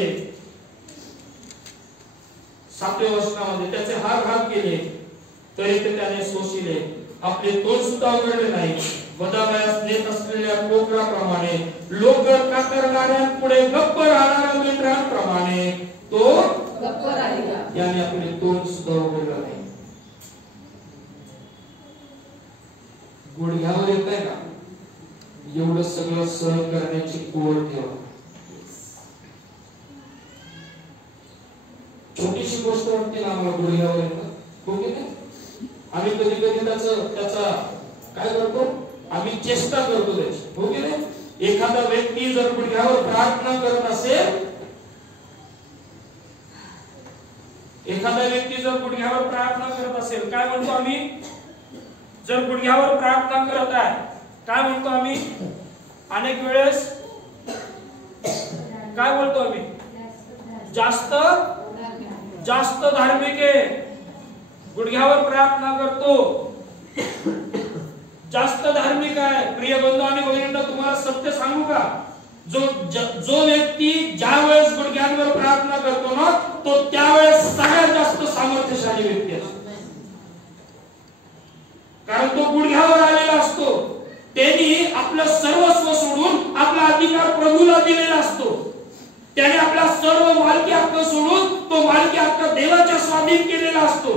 7व्या वचनामध्ये त्याचे हार केले तरी ते त्याने सोशिले, आपले तोंड सुद्धा उघडले नाही. वधावयास नेत असलेल्या कोकराप्रमाणे, लोक कातरणाऱ्यांपुढे गप्प राहणाऱ्या मेंढरांप्रमाणे तो गप्प राहिला. याने आपले तोंड सुद्धा उघडलं नाही. गुडघ्यावर येत आहे का एवढं सगळं सहन करण्याची कोर ठेवा. छोटीशी गोष्ट वाटते ना आम्हाला गुडघ्यावर येणं, हो की नाही? आम्ही कधी त्याचा काय करतो? आम्ही चेष्टा करतो त्याची, हो की नाही? एखादा व्यक्ती जर गुडघ्यावर प्रार्थना करत असेल, काय म्हणतो आम्ही? जर गुडघ्यावर प्रार्थना करत आहे काय म्हणतो आम्ही? अनेक वेळेस काय बोलतो आम्ही? जास्त धार्मिक आहे, गुडघ्यावर प्रार्थना करतो, जास्त धार्मिक आहे. प्रिय बंधू आणि भगिनींनो, तुम्हाला सत्य सांगू का? जो व्यक्ती ज्या वेळेस गुडघ्यांवर प्रार्थना करतो ना, तो त्यावेळेस सगळ्यात जास्त सामर्थ्यशाली व्यक्ती असतो. कारण तो गुडघ्यावर आलेला असतो. त्यांनी आपलं सर्वस्व सोडून आपला अधिकार प्रभूला दिलेला असतो. त्याने आपला सर्व मालकी हक्क सोडून तो मालकी हक्क देवाच्या स्वाधीन केलेला असतो.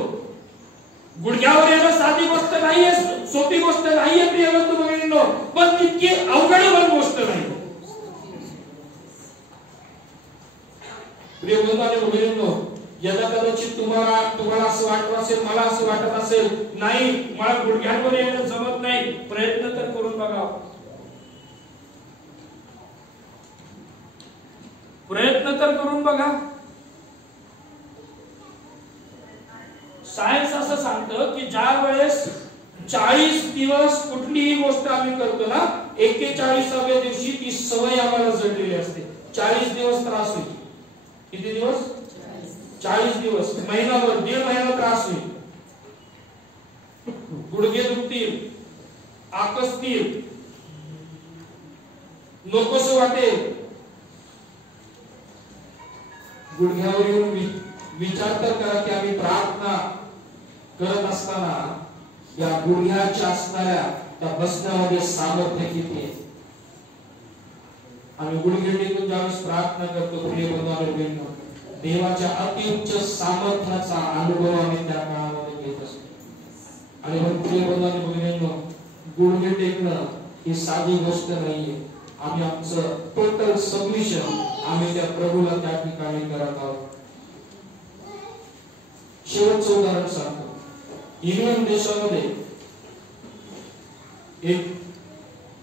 गुडघ्यावर येणं साधी गोष्ट नाहीये, सोपी गोष्ट नाहीये प्रिय बंधू भगिनींनो, पण तितकी अवघड पण गोष्ट नाही. प्रिय बंधू आणि भगिनींनो, यदा कदाचित तुम्हाला असं वाटत असेल, मला असं वाटत असेल, नाही मला गुडघ्यांवर येणं जमत नाही, प्रयत्न तर करून बघा. प्रयत्न तर करून बघा. सायन्स असं सांगतं की ज्या वेळेस 40 दिवस कुठलीही गोष्ट आम्ही करतो ना, 41व्या दिवशी ती सवय आम्हाला जडलेली असते. 40 दिवस त्रास होईल. किती दिवस? 40 दिवस, महिनाभर, 1.5 महिना त्रास होईल. गुडघे दुखतील, आकसतील, नकोस वाटेल. गुडघ्यावर येऊन विचार तर करा की आम्ही प्रार्थना करत असताना या गुडघ्याच्या असणाऱ्या त्या बसण्यामध्ये सामर्थ्य किती आहे. आम्ही गुडघे टेकून ज्यावेळेस प्रार्थना करतो, प्रिय बंधू, देवाच्या अतिउच्च सामर्थ्याचा अनुभव आम्ही त्या काळामध्ये घेत असतो. आणि प्रिय बंधू, गुडघे टेकणं ही साधी गोष्ट नाहीये. आम्ही आमचं टोटल सबमिशन आम्ही त्या प्रभूला त्या ठिकाणी करत आहोत. शेवटचं उदाहरण सांगतो. इंग्लंड देशामध्ये एक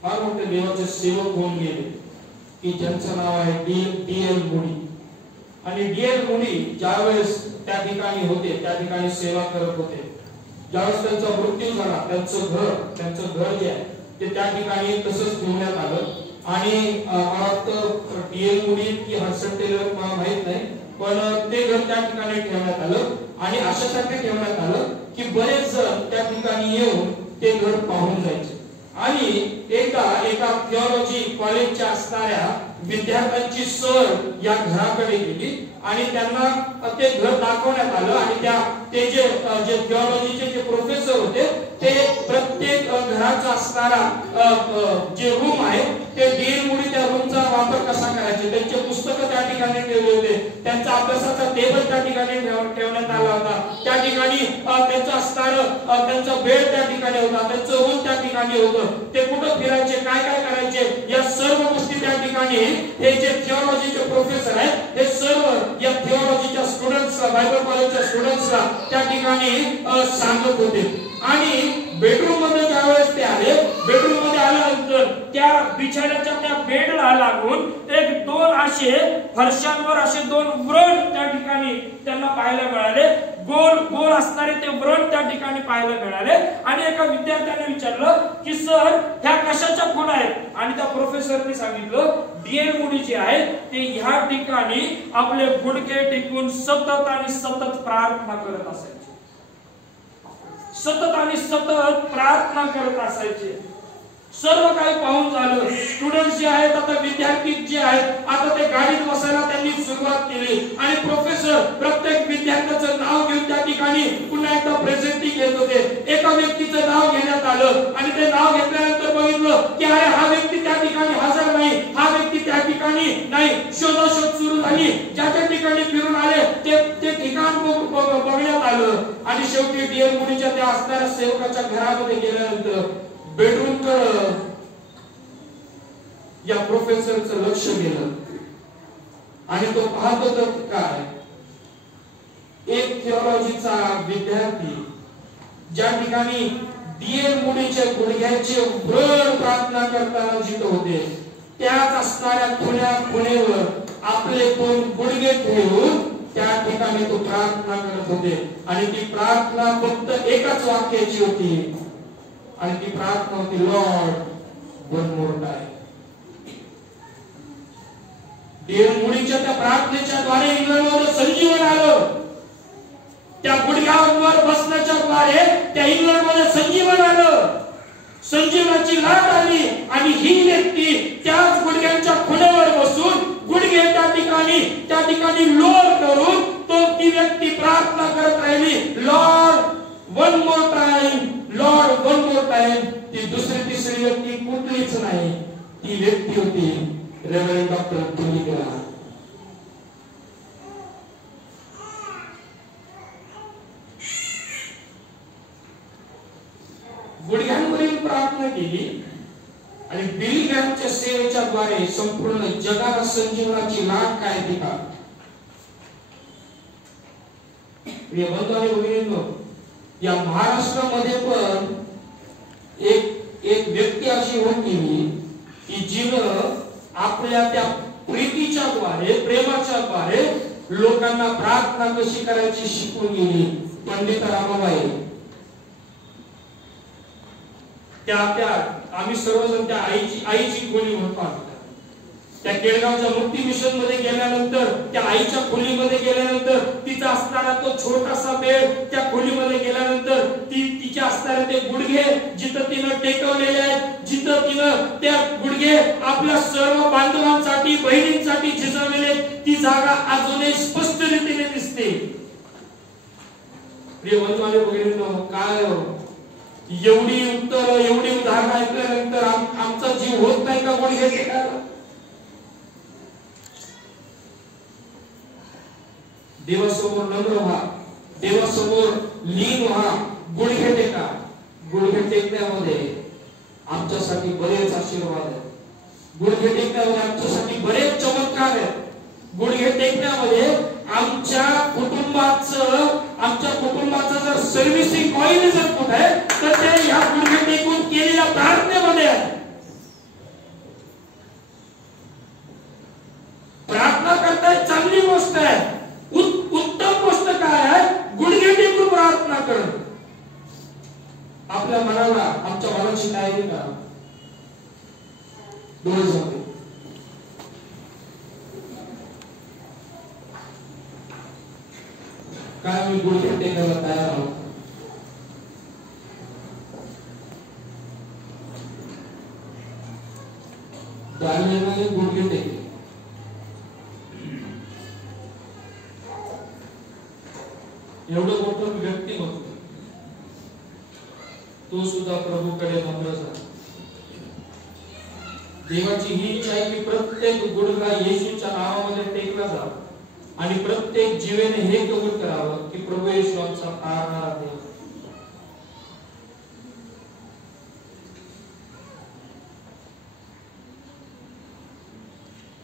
फार मोठे देवाचे सेवक होऊन गेले की ज्यांचं नाव आहे D.L. मूडी. आणि D.L. मूडी ज्यावेळेस त्या ठिकाणी होते, त्या ठिकाणी सेवा करत होते, ज्यावेळेस त्यांचा मृत्यू झाला, त्यांचं घर जे आहे ते त्या ठिकाणी तसंच ठेवण्यात आलं. आणि मला वाटतं D.L. मूडी की हडसन टेलर मला माहित नाही, पण ते घर त्या ठिकाणी ठेवण्यात आलं. आणि अशासाठी ठेवण्यात आलं की बरेच जण त्या ठिकाणी येऊन ते घर पाहून जायचे. आणि एकदा एका थिओलॉजी कॉलेजच्या असणाऱ्या विद्यार्थ्यांची सहल या घराकडे गेली आणि त्यांना ते घर दाखवण्यात आलं. आणि ते जे थिओलॉजीचे जे प्रोफेसर होते ते प्रत्येक घराचा असणारा जे रूम आहे ते D.L. मूडी त्या रूमचा वापर कसा करायचे, त्यांचे पुस्तकं त्या ठिकाणी ठेवले होते, त्यांचा अभ्यासाचा टेबल त्या ठिकाणी ठेवण्यात आला होता, त्या ठिकाणी त्यांचं असणारं त्यांचा बेड त्या ठिकाणी होता, त्यांचं रूम त्या ठिकाणी होतं, ते कुठं फिरायचे, काय काय करायचे, या सर्व गोष्टी त्या ठिकाणी हे जे थिओलॉजीचे प्रोफेसर आहेत हे सर्व या थिओलॉजीच्या स्टुडंट्सला, बायबल कॉलेजच्या स्टुडंट्सला त्या ठिकाणी सांगत होते. आणि बेडरूम मध्ये ज्यावेळेस ते आले, बेडरूम मध्ये आल्यानंतर त्या बिछाण्याच्या त्या बेडला लागून एक दोन असे फरशांवर असे दोन व्रण त्या ठिकाणी त्यांना पाहायला मिळाले. गोल गोल असणारे ते व्रण त्या ठिकाणी पाहायला मिळाले. आणि एका विद्यार्थ्याने विचारलं की सर ह्या कशाच्या खूण आहेत. आणि त्या प्रोफेसरने सांगितलं D.L. मूडी जे आहे ते ह्या ठिकाणी आपले गुडघे टेकून सतत आणि सतत प्रार्थना करत असायचे, सतत आणि सतत प्रार्थना करत असायचे. सर्व काही पाहून झालं. स्टुडंट जे आहेत, आता विद्यार्थी जे आहेत, आता ते गाडीत बसायला त्यांनी सुरुवात केली. आणि प्रोफेसर प्रत्येक विद्यार्थ्याचं नाव घेऊन त्या ठिकाणी पुन्हा एकदा प्रेझेंटिंग घेत होते. एका व्यक्तीचं नाव घेण्यात आलं आणि ते नाव घेतल्यानंतर बघितलं की अरे हा व्यक्ती त्या ठिकाणी हजर नाही, हा व्यक्ती त्या ठिकाणी नाही. शोधाशोध सुरू झाली. ज्या ठिकाणी फिरून आले ते ठिकाण बघण्यात आलं. आणि शेवटी D.L. मूडीच्या त्या असणाऱ्या सेवकाच्या घरामध्ये गेल्यानंतर बेडरूम कडे या प्रोफेसरचं लक्ष गेलं. आणि तो पाहत होता काय, एक थिओलॉजीचा विद्यार्थी ज्या ठिकाणी D.L. मूडीच्या गुडघ्याचे व्रण प्रार्थना करताना जिथं होते, त्याच असणाऱ्या खुणेवर आपले दोन गुडघे ठेवून त्या ठिकाणी तो प्रार्थना करत होते. आणि ती प्रार्थना फक्त एकाच वाक्याची होती. आणि ती प्रार्थना होती, Lord one more time. D.L. मूडीच्या त्या प्रार्थनेच्या द्वारे इंग्लंडमध्ये संजीवन आलं. त्या गुडघ्यावर बसण्याच्या द्वारे त्या इंग्लंडमध्ये संजीवन आलं, संजीवनाची लाट आली. आणि ही व्यक्ती त्याच गुडघ्यांच्या खुणेवर बसून गुडघे त्या ठिकाणी लोर करून ती व्यक्ती प्रार्थना करत राहिली, Lord one more time, Lord one more time. ती दुसरी तिसरी व्यक्ती कुठलीच नाही, ती व्यक्ती होती रेव्हरंड डॉक्टर बिली ग्रॅहम. गुडघ्यांवरील प्रार्थना केली आणि बिली ग्रॅहमच्या सेवेच्या द्वारे संपूर्ण जगाला संजीवनाची लाट काय ती का. प्रिय बंधू आणि भगिनींनो, या महाराष्ट्रामध्ये पण एक व्यक्ती अशी होती की जिनं आपल्या त्या प्रीतीच्या द्वारे, प्रेमाच्या द्वारे लोकांना प्रार्थना कशी करायची शिकवून गेली. पंडित रामाबाई. त्या आम्ही सर्वजण त्या आईची खोली म्हणतो. त्या केळगावच्या मुक्ती मिशन मध्ये गेल्यानंतर, त्या आईच्या खोलीमध्ये गेल्यानंतर तिचा असणारा तो छोटासा बेड, त्या खोलीमध्ये गेल्यानंतर तिच्या असणारे ते गुडघे जिथं तिनं टेकवलेले आहेत, जिथं तिनं त्या गुडघे आपल्या सर्व बांधवांसाठी, बहिणींसाठी झिजवलेले, ती जागा अजूनही स्पष्ट रीतीने दिसते. प्रिय बंधू भगिनींनो, काय एवढी उत्तर, एवढी उदाहरणं ऐकल्यानंतर आमचा जीव होत नाही का गुडघे टेकायला. देवासमोर नम्र व्हा, देवासमोर लीन व्हा, गुडघे टेका. गुडघे टेकण्यामध्ये आमच्यासाठी बरेच आशीर्वाद आहेत. गुडघे टेकण्यामध्ये आमच्यासाठी बरेच चमत्कार आहेत. गुडघे टेकण्यामध्ये आमच्या कुटुंबाचं जर सर्व्हिसिंग ऑइल जर कुठे आहे तर ते या गुडघे टेकून केलेल्या प्रार्थनेमध्ये आहे. प्रार्थना करताय चांगली गोष्ट आहे. उत्तम गोष्ट काय आहे? गुडघे टेकून प्रार्थना करणं. आपल्या मनाला, आमच्या मनाची तयारी करा. डोळे झाले. काय मी गुडघे टेकायला तयार आहोत? दानिएलने गुडघे टेकले. एवढं मोठं व्यक्तिमत्व, तो सुद्धा प्रभूकडे नम्र झाला. देवाची ही इच्छा आहे की प्रत्येक गुडघा येशूच्या नावामध्ये टेकला जावा आणि प्रत्येक जीवेने हे कबूल करावं की प्रभू येशू आमचा तारणारा देव.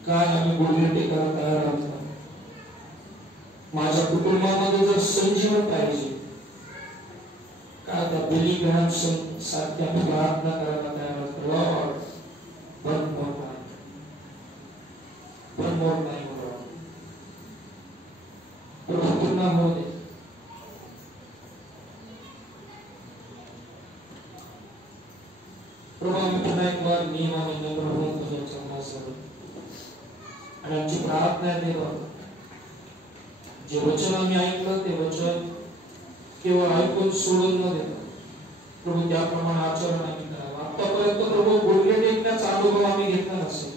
काय आम्ही गुडघे टेकायला तयार आहोत? माझ्या कुटुंबामध्ये जर संजीवन पाहिजे का त्या बिली ग्रॅहम सारख्या प्रार्थना करायला तयार आहोत. लॉर्ड one more time, प्रभू पुन्हा होऊ दे. प्रभू आम्ही पुन्हा एक बार नियमाने नम्र होऊन तुझ्या चरणाजवळ आणि आमची प्रार्थना आहे देवा, जे वचन आम्ही ऐकलं ते वचन केवळ ऐकून सोडून न देता प्रभू त्याप्रमाणे आचरण आम्ही करावं. आतापर्यंत प्रभू गुडघे टेकण्याचा अनुभव आम्ही घेतला नसेल,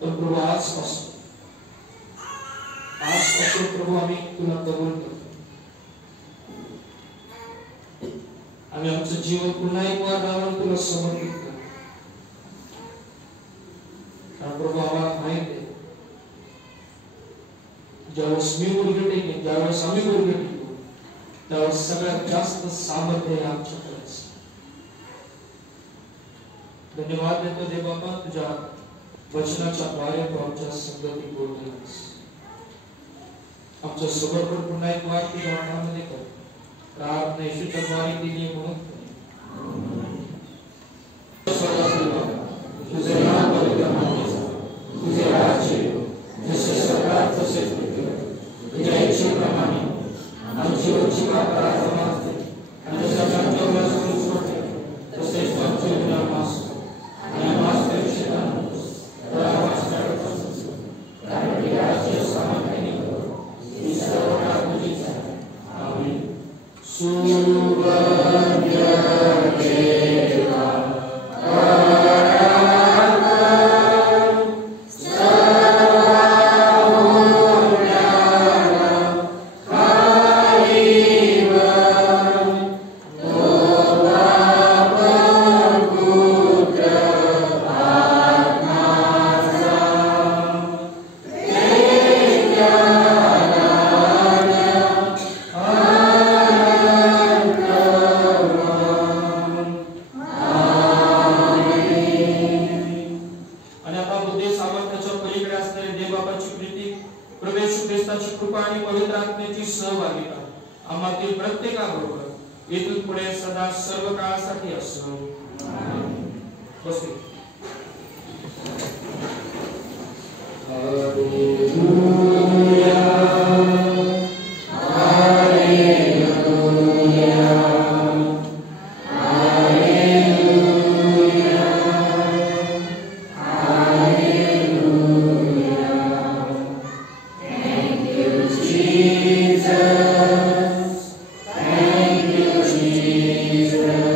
पण प्रभू आजपासून प्रभू आम्ही तुला कबूल करतो. आम्ही आमचं जीवन पुन्हा एक वार राहून तुला समर्पित करतो. कारण प्रभू आम्हाला माहित आहे ज्यावेळेस मी गुडघे टेकेन, ज्यावेळेस आम्ही गुडघे टेकू, त्यावेळेस सगळ्यात जास्त सामर्थ्य आहे आमच्याकडे. धन्यवाद देतो दे बाबा, तुझ्या वचनाच्या द्वारे तू आमच्या संगती बोलतोस. आमच्या समर्पण पुन्हा एक वार तुझ्या हातामध्ये कर. प्रार्थना येशूच्या द्वारे केली म्हणून तुझे नाम पवित्र मानावे, तुझे राज्य जसे स्वर्गात तसे पृथ्वीवर, तुझ्या इच्छेप्रमाणे आमची वंचिका पराक्रम असते आणि जसं आमच्या वस्तू सोडते तसेच आमचे विधान असते आणि आम्हाला परीक्षेला नकोस तर आम्हाला करतो. कारण की राज्य सामर्थ्याने ही सर्व तुझीच आहे. आमीन. Jesus.